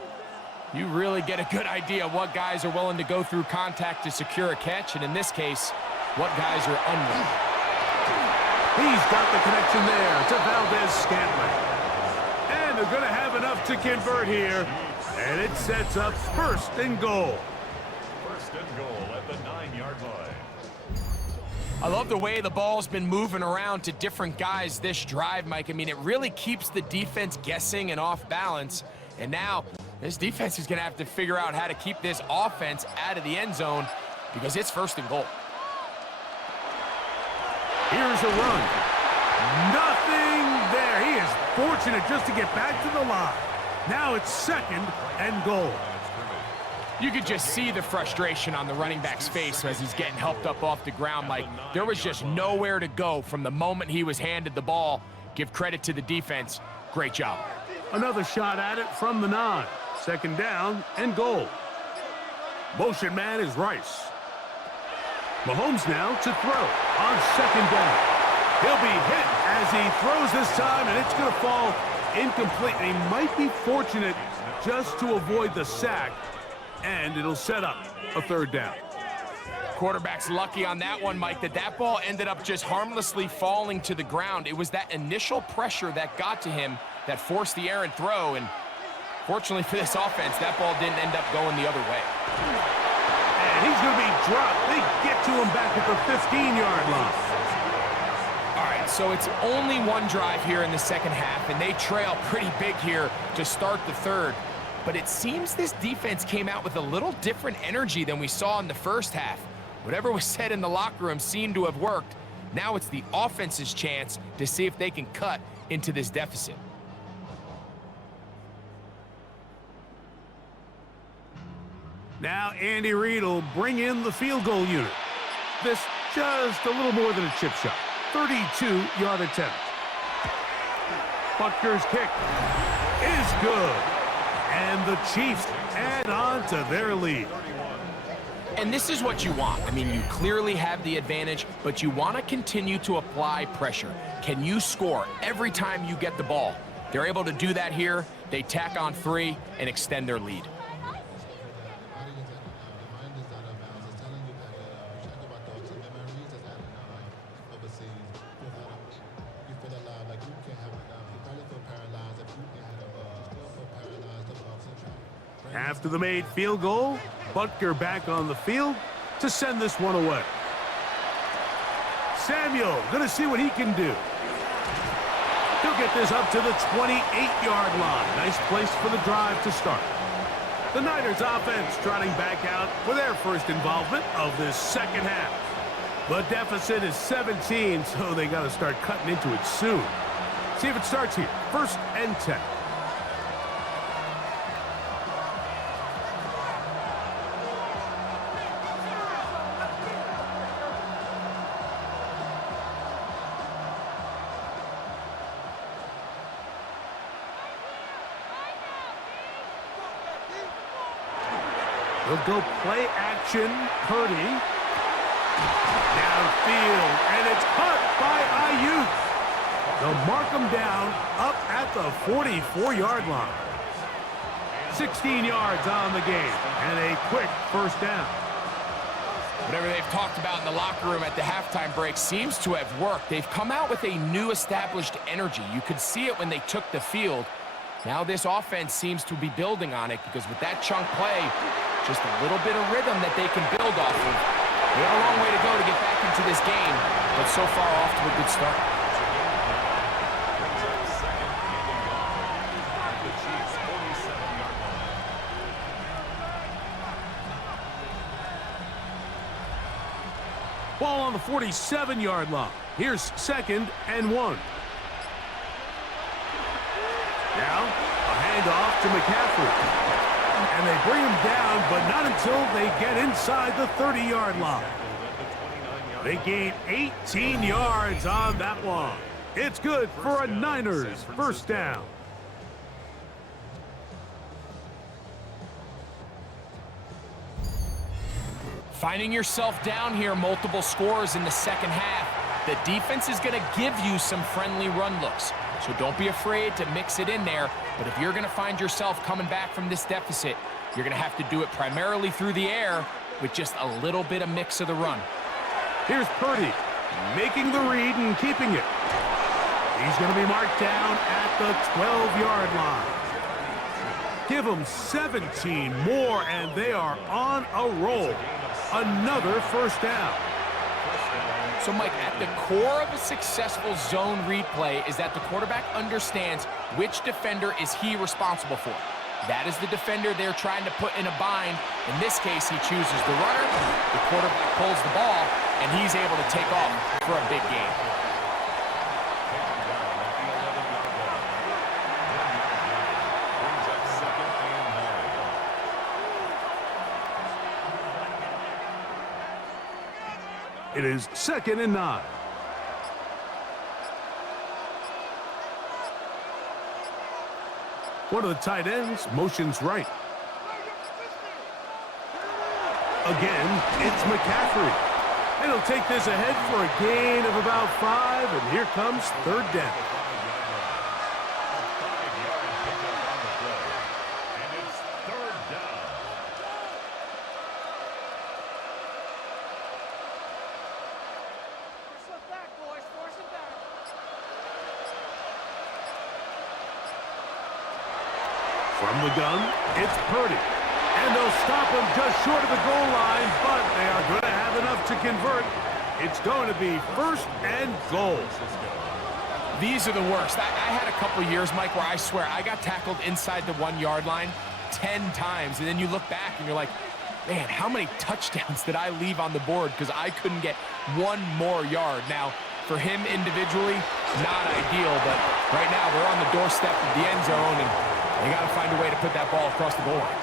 you really get a good idea of what guys are willing to go through contact to secure a catch, and in this case, what guys are unwilling. He's got the connection there to Valdez-Scantling. And they're going to have enough to convert here. And it sets up 1st and goal. 1st and goal at the 9-yard line. I love the way the ball's been moving around to different guys this drive, Mike. I mean, it really keeps the defense guessing and off balance. And now, this defense is going to have to figure out how to keep this offense out of the end zone because it's 1st and goal. Here's a run. Nothing there. He is fortunate just to get back to the line. Now it's 2nd and goal. You could just see the frustration on the running back's face as he's getting helped up off the ground. Like, there was just nowhere to go from the moment he was handed the ball. Give credit to the defense. Great job. Another shot at it from the 9. Second down and goal. Motion man is Rice. Mahomes now to throw on second down. He'll be hit as he throws this time, and it's going to fall incomplete. And he might be fortunate just to avoid the sack, and it'll set up a third down. Quarterback's lucky on that one, Mike, that ball ended up just harmlessly falling to the ground. It was that initial pressure that got to him that forced the errant throw, and fortunately for this offense, that ball didn't end up going the other way. And he's going to be dropped. They get to him back at the 15-yard line. All right, so it's only one drive here in the second half, and they trail pretty big here to start the third. But it seems this defense came out with a little different energy than we saw in the first half. Whatever was said in the locker room seemed to have worked. Now it's the offense's chance to see if they can cut into this deficit. Now Andy Reid will bring in the field goal unit. This just a little more than a chip shot. 32-yard attempt. Butker's kick is good. And the Chiefs add on to their lead. And this is what you want. I mean, you clearly have the advantage, but you want to continue to apply pressure. Can you score every time you get the ball? They're able to do that here. They tack on 3 and extend their lead. After the made field goal, Butker back on the field to send this one away. Samuel gonna see what he can do. He'll get this up to the 28-yard line. Nice place for the drive to start. The Niners offense trotting back out for their first involvement of this second half. The deficit is 17, so they gotta start cutting into it soon. See if it starts here. 1st and 10. He'll go play action. Purdy. Downfield. And it's caught by Ayuk. They'll mark him down up at the 44-yard line. 16 yards on the game. And a quick first down. Whatever they've talked about in the locker room at the halftime break seems to have worked. They've come out with a new established energy. You could see it when they took the field. Now this offense seems to be building on it because with that chunk play, just a little bit of rhythm that they can build off of. They have a long way to go to get back into this game, but so far off to a good start. Ball on the 47-yard line. Here's 2nd and 1. Now, a handoff to McCaffrey. And they bring him down, but not until they get inside the 30-yard line. They gain 18 yards on that one. It's good for a Niners first down. Finding yourself down here, multiple scores in the second half. The defense is going to give you some friendly run looks. So don't be afraid to mix it in there. But if you're going to find yourself coming back from this deficit, you're going to have to do it primarily through the air with just a little bit of mix of the run. Here's Purdy making the read and keeping it. He's going to be marked down at the 12-yard line. Give them 17 more, and they are on a roll. Another first down. So, Mike, at the core of a successful zone read play is that the quarterback understands which defender is he responsible for. That is the defender they're trying to put in a bind. In this case, he chooses the runner. The quarterback pulls the ball, and he's able to take off for a big game. It is 2nd and 9. One of the tight ends motions right. Again, it's McCaffrey. And he'll take this ahead for a gain of about 5, and here comes 3rd down. From the gun, it's Purdy. And they'll stop him just short of the goal line, but they are going to have enough to convert. It's going to be 1st and goal. These are the worst. I had a couple years, Mike, where I swear I got tackled inside the 1-yard line 10 times, and then you look back and you're like, man, how many touchdowns did I leave on the board because I couldn't get one more yard? Now, for him individually, not ideal, but right now they're on the doorstep of the end zone, and they got to find a way to put that ball across the goal line.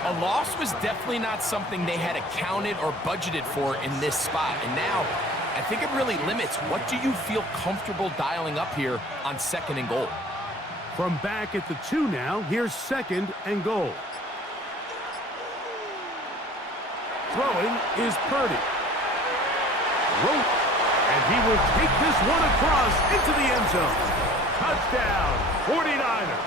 A loss was definitely not something they had accounted or budgeted for in this spot, and now I think it really limits what do you feel comfortable dialing up here on 2nd and goal. From back at the 2 now, here's 2nd and goal. Throwing is Purdy. Rope, and he will take this one across into the end zone. Touchdown, 49ers.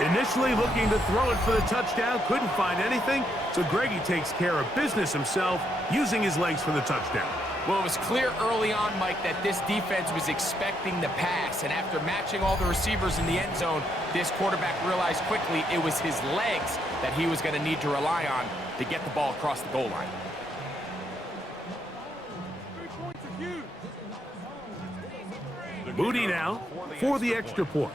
Initially looking to throw it for the touchdown, couldn't find anything, so Greggy takes care of business himself, using his legs for the touchdown. Well, it was clear early on, Mike, that this defense was expecting the pass, and after matching all the receivers in the end zone, this quarterback realized quickly it was his legs that he was going to need to rely on to get the ball across the goal line. 3 points are huge. Moody now for the extra point.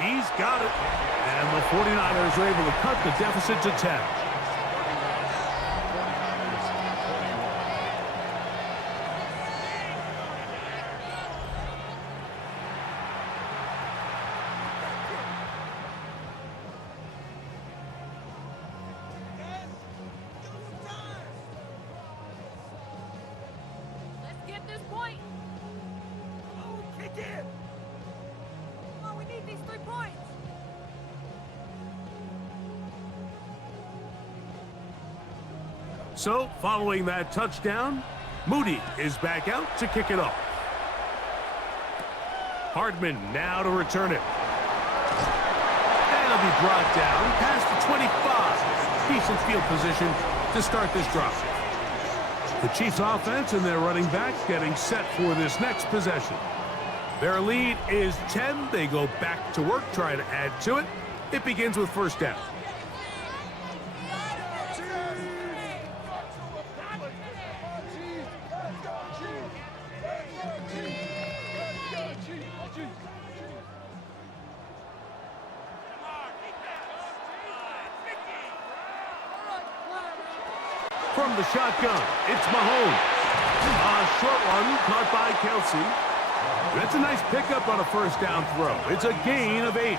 He's got it. And the 49ers are able to cut the deficit to 10. Let's get this point. Oh, kick it. Come on, we need these 3 points. So, following that touchdown, Moody is back out to kick it off. Hardman now to return it. And it'll be brought down past the 25. Decent field position to start this drive. The Chiefs offense and their running back getting set for this next possession. Their lead is 10. They go back to work, trying to add to it. It begins with 1st down. From the shotgun, it's Mahomes. A short one caught by Kelsey. That's a nice pickup on a 1st down throw. It's a gain of 8.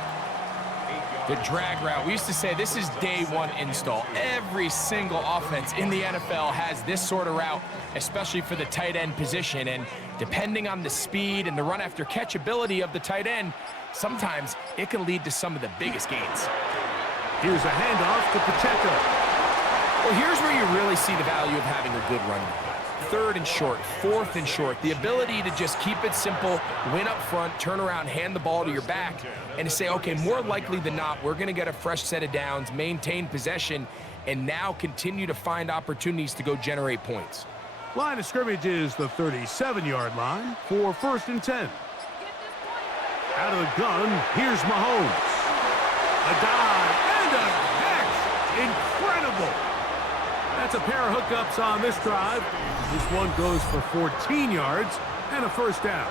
The drag route. We used to say this is day 1 install. Every single offense in the NFL has this sort of route, especially for the tight end position. And depending on the speed and the run after catch ability of the tight end, sometimes it can lead to some of the biggest gains. Here's a handoff to Pacheco. Well, here's where you really see the value of having a good running back. 3rd and short, 4th and short, the ability to just keep it simple, win up front, turn around, hand the ball to your back, and to say, okay, more likely than not, we're going to get a fresh set of downs, maintain possession, and now continue to find opportunities to go generate points. Line of scrimmage is the 37-yard line for 1st and 10. Out of the gun, here's Mahomes. A dive and a catch. Incredible. That's a pair of hookups on this drive. This one goes for 14 yards and a 1st down.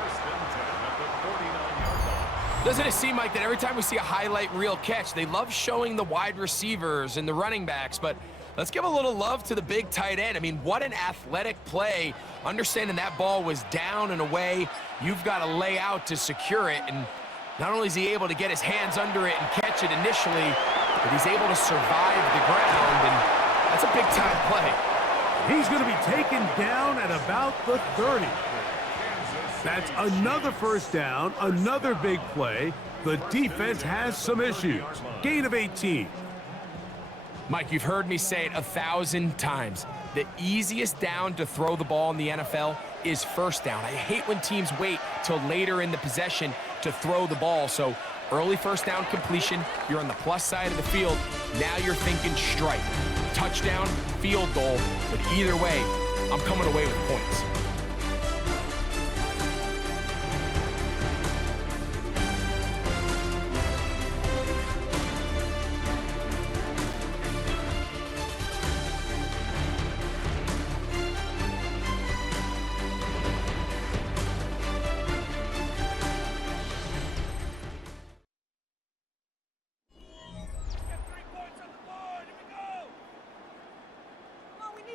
Doesn't it seem like that every time we see a highlight reel catch, they love showing the wide receivers and the running backs, but let's give a little love to the big tight end. I mean, what an athletic play. Understanding that ball was down and away, you've got to lay out to secure it, and Not only is he able to get his hands under it and catch it initially, but he's able to survive the ground, and that's a big-time play. He's going to be taken down at about the 30. That's another first down, another big play. The defense has some issues. Gain of 18. Mike, you've heard me say it 1,000 times. The easiest down to throw the ball in the NFL is first down. I hate when teams wait till later in the possession to throw the ball. So early first down completion, you're on the plus side of the field. Now you're thinking strike. Touchdown, field goal, but either way, I'm coming away with points.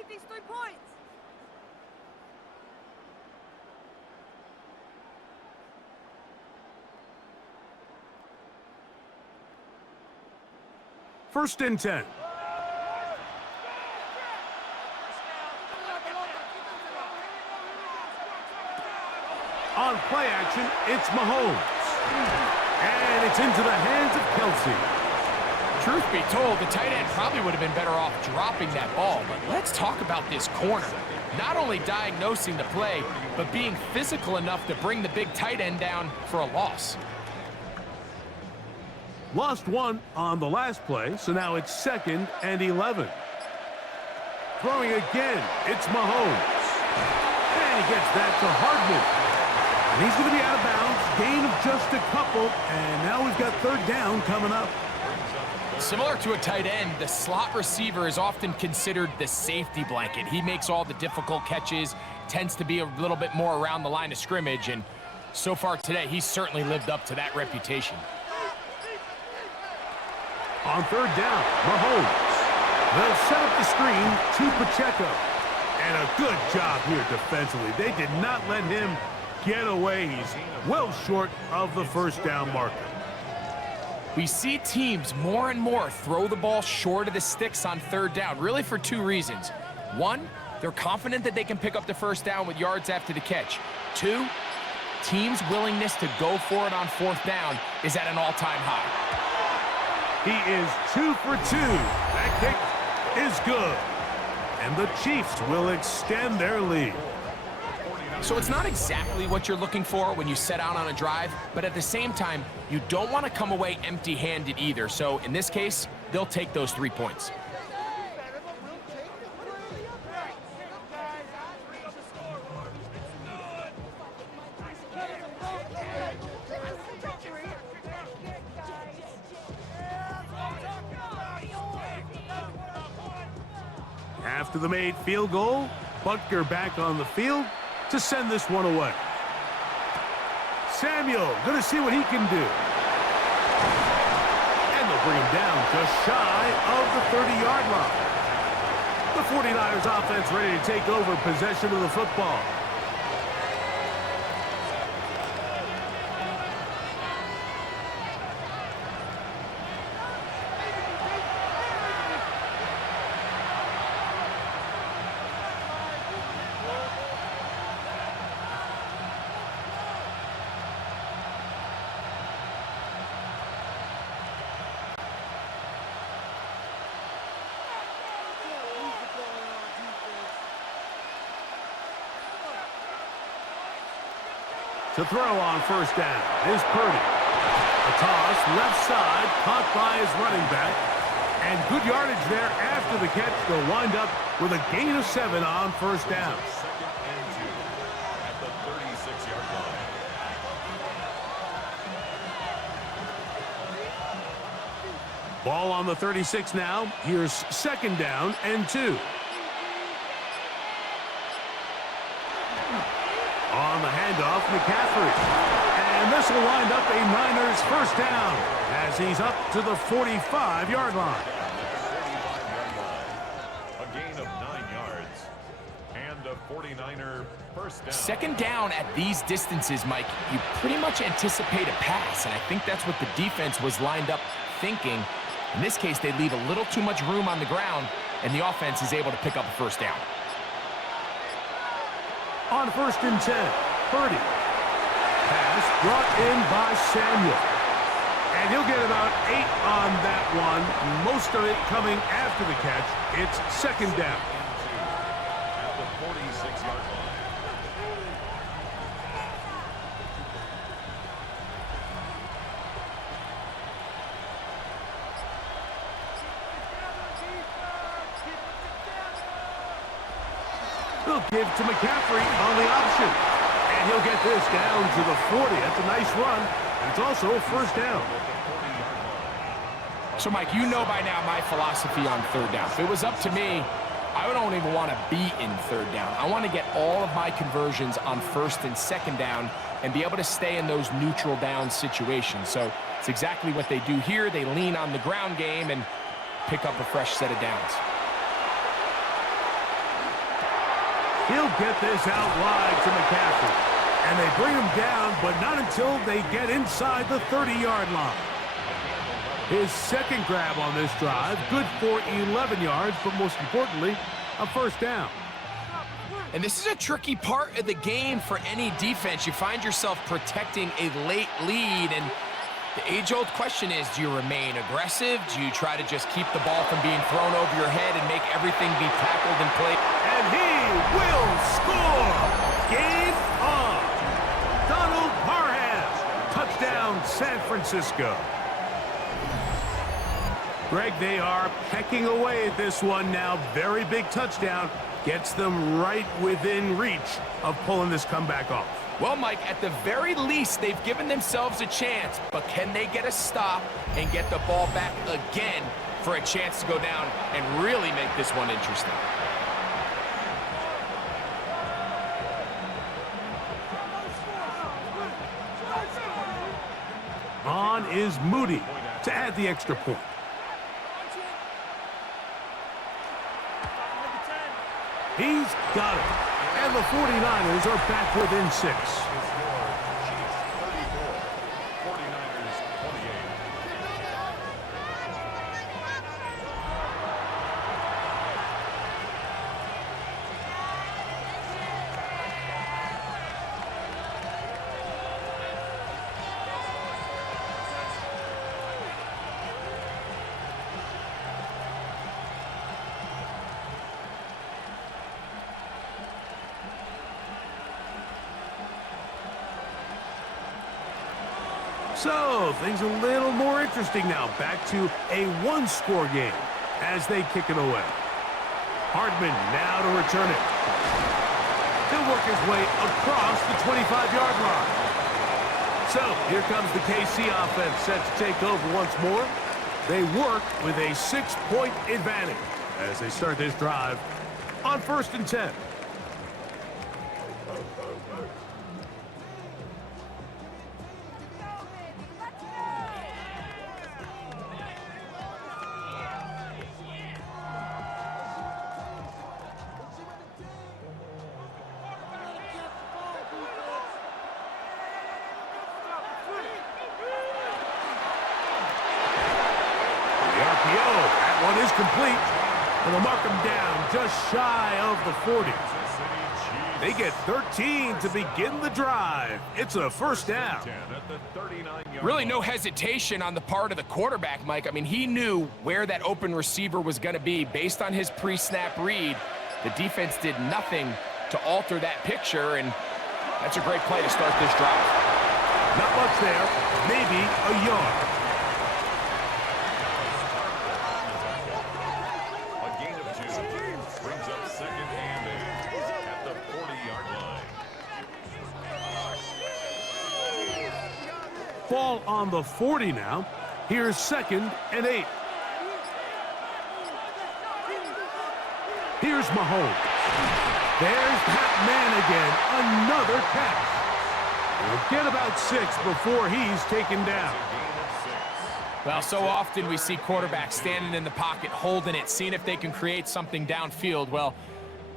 These 3 points. First and 10. On play action, it's Mahomes. And it's into the hands of Kelsey. Truth be told, the tight end probably would have been better off dropping that ball, but let's talk about this corner. Not only diagnosing the play, but being physical enough to bring the big tight end down for a loss. Lost one on the last play, so now it's 2nd and 11. Throwing again, it's Mahomes. And he gets that to Hardman. And he's going to be out of bounds, gain of just a couple, and now we've got 3rd down coming up. Similar to a tight end, the slot receiver is often considered the safety blanket. He makes all the difficult catches, tends to be a little bit more around the line of scrimmage, and so far today, he's certainly lived up to that reputation. On 3rd down, Mahomes. They'll set up the screen to Pacheco. And a good job here defensively. They did not let him get away. He's well short of the first down marker. We see teams more and more throw the ball short of the sticks on 3rd down, really for 2 reasons. 1, they're confident that they can pick up the first down with yards after the catch. 2, teams' willingness to go for it on 4th down is at an all-time high. He is 2 for 2. That kick is good. And the Chiefs will extend their lead. So it's not exactly what you're looking for when you set out on a drive, but at the same time, you don't want to come away empty-handed either. So in this case, they'll take those 3 points. After the made field goal, Butker back on the field to send this one away. Samuel going to see what he can do. And they'll bring him down just shy of the 30-yard line. The 49ers offense ready to take over possession of the football. To throw on first down is Purdy. A toss left side, caught by his running back. And good yardage there after the catch. They'll wind up with a gain of 7 on first down. 2nd and 2 at the 36-yard line. Ball on the 36 now. Here's 2nd down and 2. On the handoff, McCaffrey. And this will wind up a Niners first down as he's up to the 45-yard line. A gain of 9 yards and a 49 49er first down. Second down at these distances, Mike, you pretty much anticipate a pass, and I think that's what the defense was lined up thinking. In this case, they leave a little too much room on the ground, and the offense is able to pick up a first down. On 1st and 10, Purdy. Pass brought in by Samuel. And he'll get about 8 on that one, most of it coming after the catch. It's second down. At the 46-yard line. He'll give to McCaffrey on the option. And he'll get this down to the 40. That's a nice run. It's also a first down. So, Mike, you know by now my philosophy on third down. If it was up to me, I don't even want to be in third down. I want to get all of my conversions on first and second down and be able to stay in those neutral down situations. So it's exactly what they do here. They lean on the ground game and pick up a fresh set of downs. He'll get this out wide to McCaffrey. And they bring him down, but not until they get inside the 30-yard line. His second grab on this drive, good for 11 yards, but most importantly, a first down. And this is a tricky part of the game for any defense. You find yourself protecting a late lead, and the age-old question is, do you remain aggressive? Do you try to just keep the ball from being thrown over your head and make everything be tackled and played? And he will score! Game on! Donald Parham, touchdown San Francisco. Greg, they are pecking away at this one now. Very big touchdown. Gets them right within reach of pulling this comeback off. Well, Mike, at the very least, they've given themselves a chance, but can they get a stop and get the ball back again for a chance to go down and really make this one interesting? On is Moody to add the extra point. He's got it. And the 49ers are back within 6. Chiefs 34, 49ers 28. So, things a little more interesting now. Back to a one-score game as they kick it away. Hardman now to return it. He'll work his way across the 25-yard line. So, here comes the KC offense set to take over once more. They work with a 6-point advantage as they start this drive on 1st and 10. That one is complete. And they'll mark them down just shy of the 40. They get 13 to begin the drive. It's a first down. Really no hesitation on the part of the quarterback, Mike. I mean, he knew where that open receiver was going to be based on his pre-snap read. The defense did nothing to alter that picture, and that's a great play to start this drive. Not much there, maybe a yard. Ball on the 40 now. Here's 2nd and 8. Here's Mahomes. There's that man again. Another catch. He'll get about 6 before he's taken down. Well, so often we see quarterbacks standing in the pocket, holding it, seeing if they can create something downfield. Well,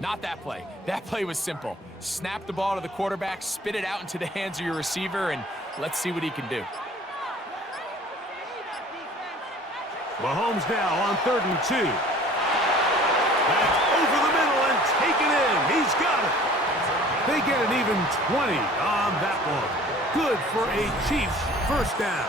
Not that play. That play was simple. Snap the ball to the quarterback, spit it out into the hands of your receiver, and let's see what he can do. Mahomes now on 3rd and 2. That's over the middle and taken in. He's got it. They get an even 20 on that one. Good for a Chiefs first down.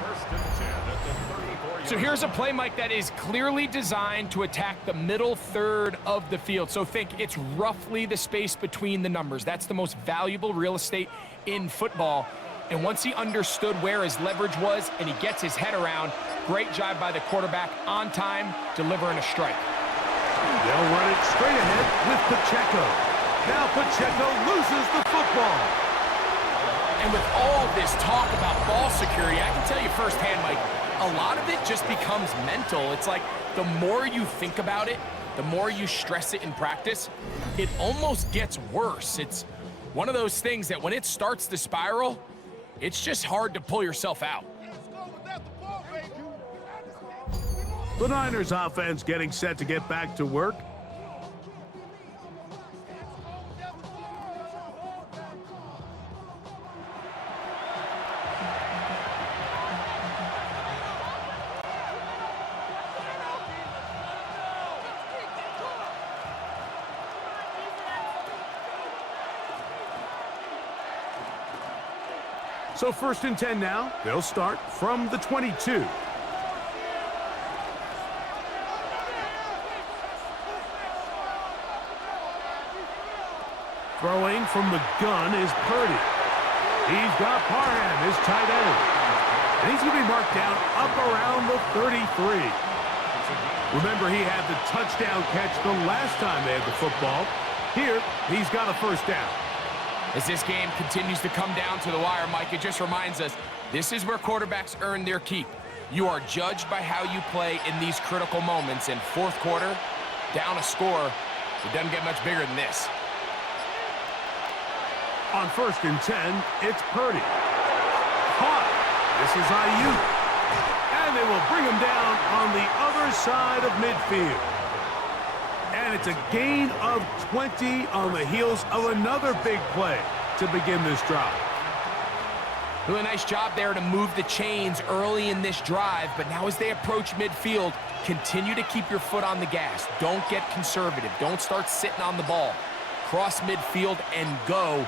First and 10 at the 34. So here's a play, Mike, that is clearly designed to attack the middle third of the field. So think it's roughly the space between the numbers. That's the most valuable real estate in football. And once he understood where his leverage was and he gets his head around, great job by the quarterback on time, delivering a strike. They'll run it straight ahead with Pacheco. Now Pacheco loses the football. And with all this talk about ball security, I can tell you firsthand, Mike, a lot of it just becomes mental. It's like the more you think about it, the more you stress it in practice, it almost gets worse. It's one of those things that when it starts to spiral, it's just hard to pull yourself out. The Niners offense getting set to get back to work. So 1st and 10 now. They'll start from the 22. Throwing from the gun is Purdy. He's got Parham, his tight end. And he's going to be marked down up around the 33. Remember, he had the touchdown catch the last time they had the football. Here, he's got a first down. As this game continues to come down to the wire, Mike, it just reminds us, this is where quarterbacks earn their keep. You are judged by how you play in these critical moments. In 4th quarter, down a score, it doesn't get much bigger than this. On 1st and 10, it's Purdy. Caught. This is Ayuk. And they will bring him down on the other side of midfield. And it's a gain of 20 on the heels of another big play to begin this drive. Really nice job there to move the chains early in this drive, but now as they approach midfield, continue to keep your foot on the gas. Don't get conservative. Don't start sitting on the ball. Cross midfield and go.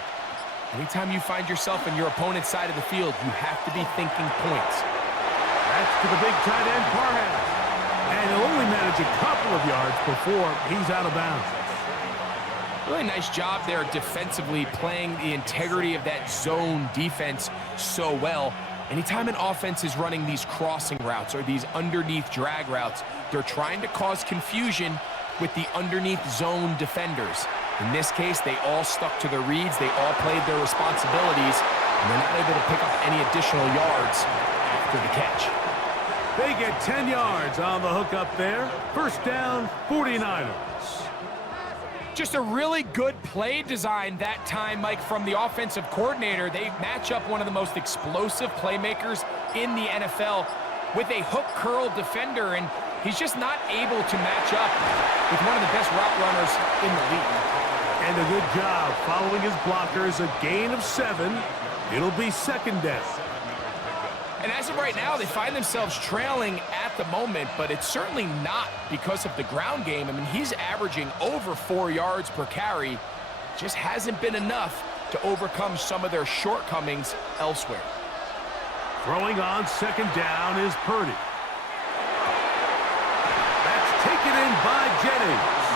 Anytime you find yourself in your opponent's side of the field, you have to be thinking points. That's to the big tight end, Parham. And he'll only manage a couple of yards before he's out of bounds. Really nice job there defensively, playing the integrity of that zone defense so well. Anytime an offense is running these crossing routes or these underneath drag routes, they're trying to cause confusion with the underneath zone defenders. In this case, they all stuck to their reads, they all played their responsibilities, and they're not able to pick up any additional yards after the catch. They get 10 yards on the hook up there. First down, 49ers. Just a really good play design that time, Mike, from the offensive coordinator. They match up one of the most explosive playmakers in the NFL with a hook curl defender, and he's just not able to match up with one of the best route runners in the league. And a good job following his blockers, a gain of 7. It'll be 2nd down. And as of right now, they find themselves trailing at the moment, but it's certainly not because of the ground game. I mean, he's averaging over 4 yards per carry. Just hasn't been enough to overcome some of their shortcomings elsewhere. Throwing on 2nd down is Purdy. That's taken in by Jennings.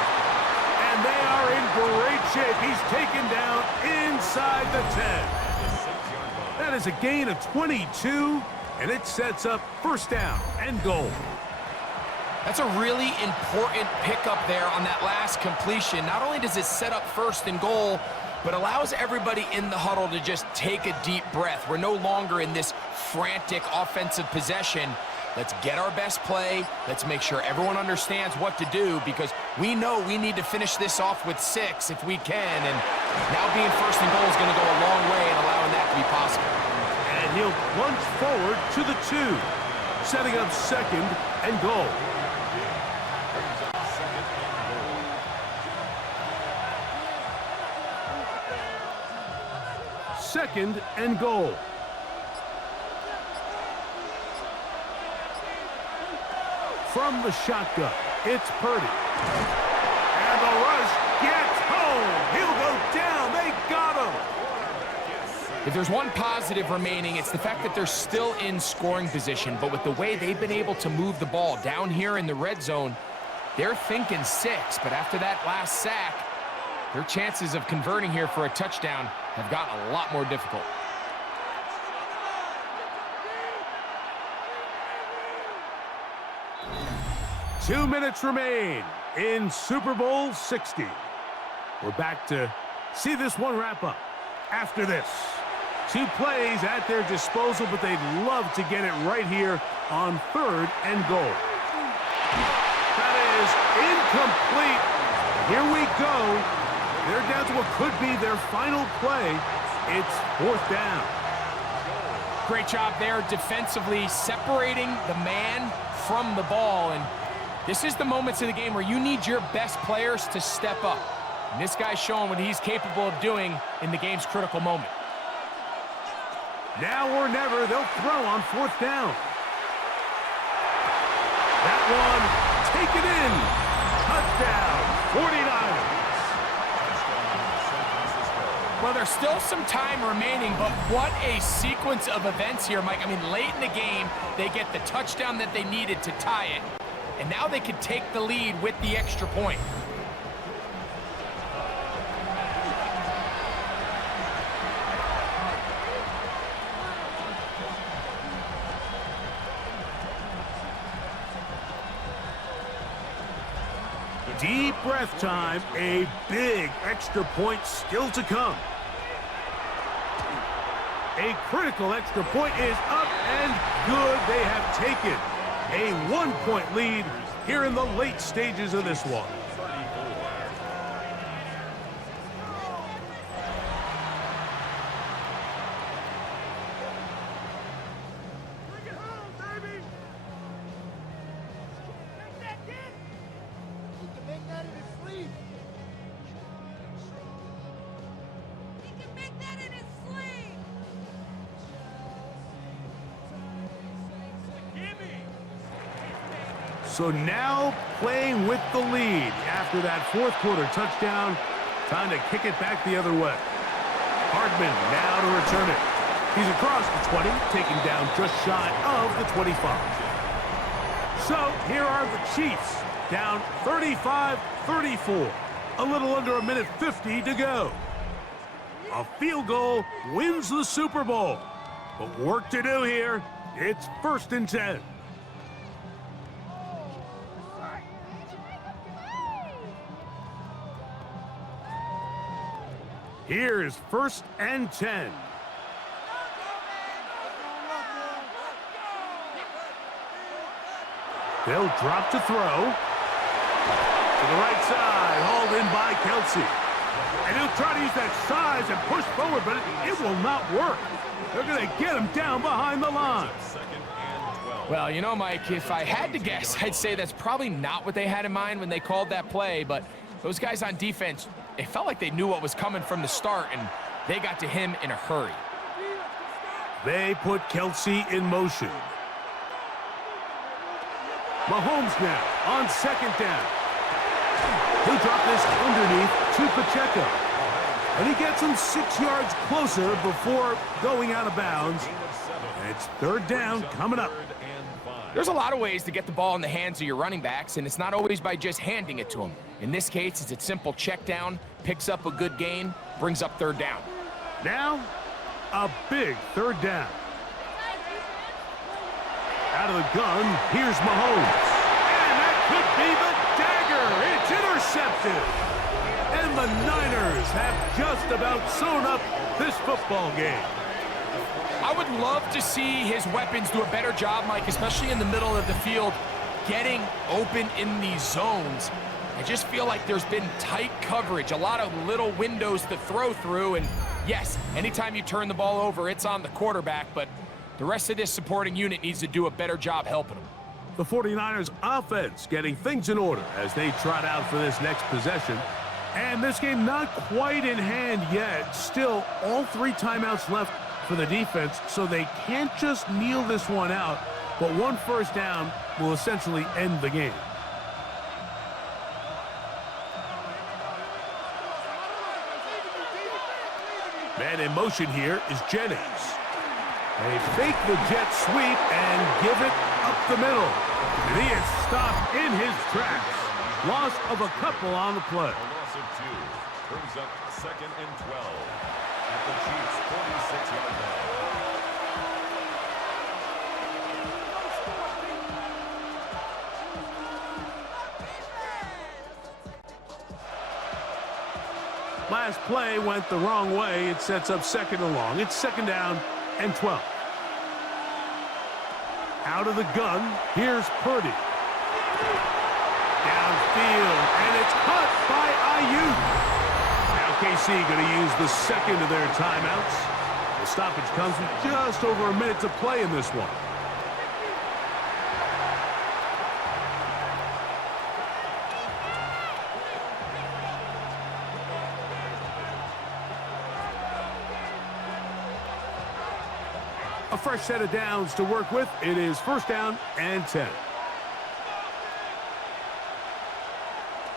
And they are in great shape. He's taken down inside the 10. That is a gain of 22, and it sets up first down and goal. That's a really important pickup there on that last completion. Not only does it set up 1st and goal, but allows everybody in the huddle to just take a deep breath. We're no longer in this frantic offensive possession. Let's get our best play. Let's make sure everyone understands what to do, because we know we need to finish this off with 6 if we can. And now being 1st and goal is going to go a long way in allowing that to be possible. And he'll plunge forward to the 2, setting up 2nd and goal. 2nd and goal. From the shotgun, it's Purdy. And the rush gets home. He'll go down. They got him. If there's one positive remaining, it's the fact that they're still in scoring position. But with the way they've been able to move the ball down here in the red zone, they're thinking 6. But after that last sack, their chances of converting here for a touchdown have gotten a lot more difficult. Two minutes remain in Super Bowl 60. We're back to see this one wrap up. After this, 2 plays at their disposal, but they'd love to get it right here on 3rd and goal. That is incomplete. Here we go. They're down to what could be their final play. It's 4th down. Great job there defensively, separating the man from the ball. And this is the moments of the game where you need your best players to step up. And this guy's showing what he's capable of doing in the game's critical moment. Now or never, they'll throw on 4th down. That one, taken in. Touchdown, 49ers. Well, there's still some time remaining, but what a sequence of events here, Mike. I mean, late in the game, they get the touchdown that they needed to tie it, and now they can take the lead with the extra point. Deep breath time, a big extra point still to come. A critical extra point is up and good. They have taken a 1-point lead here in the late stages of this one. Bring it home, baby! Take that, kid! He can make that in his sleep! He can make that in his sleep. Gimme! So now playing with the lead after that 4th quarter touchdown. Time to kick it back the other way. Hardman now to return it. He's across the 20, taking down just shy of the 25. So here are the Chiefs, down 35-34. A little under a minute 50 to go. A field goal wins the Super Bowl. But work to do here. It's 1st and 10. Here's 1st and 10. They'll drop to throw. To the right side, hauled in by Kelsey. And he'll try to use that size and push forward, but it will not work. They're going to get him down behind the line. Well, you know, Mike, if I had to guess, I'd say that's probably not what they had in mind when they called that play, but those guys on defense, it felt like they knew what was coming from the start, and they got to him in a hurry. They put Kelsey in motion. Mahomes now on 2nd down. He'll drop this underneath to Pacheco. And he gets him 6 yards closer before going out of bounds. And it's 3rd down coming up. There's a lot of ways to get the ball in the hands of your running backs, and it's not always by just handing it to them. In this case, it's a simple check down, picks up a good gain, brings up 3rd down. Now, a big 3rd down. Out of the gun, here's Mahomes. And that could be the dagger. It's intercepted. And the Niners have just about sewn up this football game. I would love to see his weapons do a better job, Mike, especially in the middle of the field, getting open in these zones. I just feel like there's been tight coverage, a lot of little windows to throw through, and yes, anytime you turn the ball over, it's on the quarterback, but the rest of this supporting unit needs to do a better job helping them. The 49ers offense getting things in order as they trot out for this next possession. And this game not quite in hand yet. Still, all 3 timeouts left for the defense, so they can't just kneel this one out, but 1 first down will essentially end the game. Man in motion here is Jennings. They fake the jet sweep and give it up the middle. And he is stopped in his tracks. Loss of a couple on the play. A loss of 2 brings up 2nd and 12 at the Chiefs' 46-yard line. Last play went the wrong way. It sets up 2nd and long. It's 2nd down and 12. Out of the gun, here's Purdy. Downfield, and it's caught by Ayuk. Now KC going to use the 2nd of their timeouts. The stoppage comes with just over a minute to play in this one. A fresh set of downs to work with. It is 1st down and 10.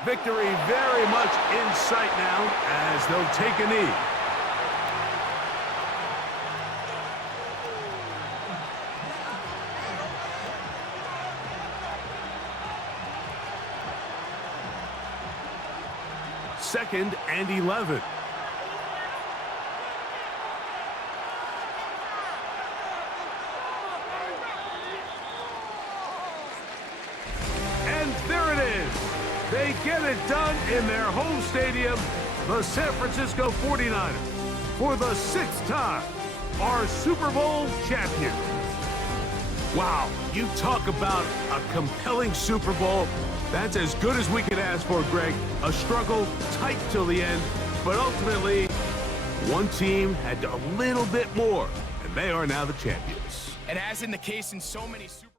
Victory very much in sight now as they'll take a knee. Second and 11. They get it done in their home stadium. The San Francisco 49ers, for the 6th time, are Super Bowl champions. Wow, you talk about a compelling Super Bowl. That's as good as we could ask for, Greg. A struggle tight till the end, but ultimately, one team had a little bit more, and they are now the champions. And as in the case in so many Super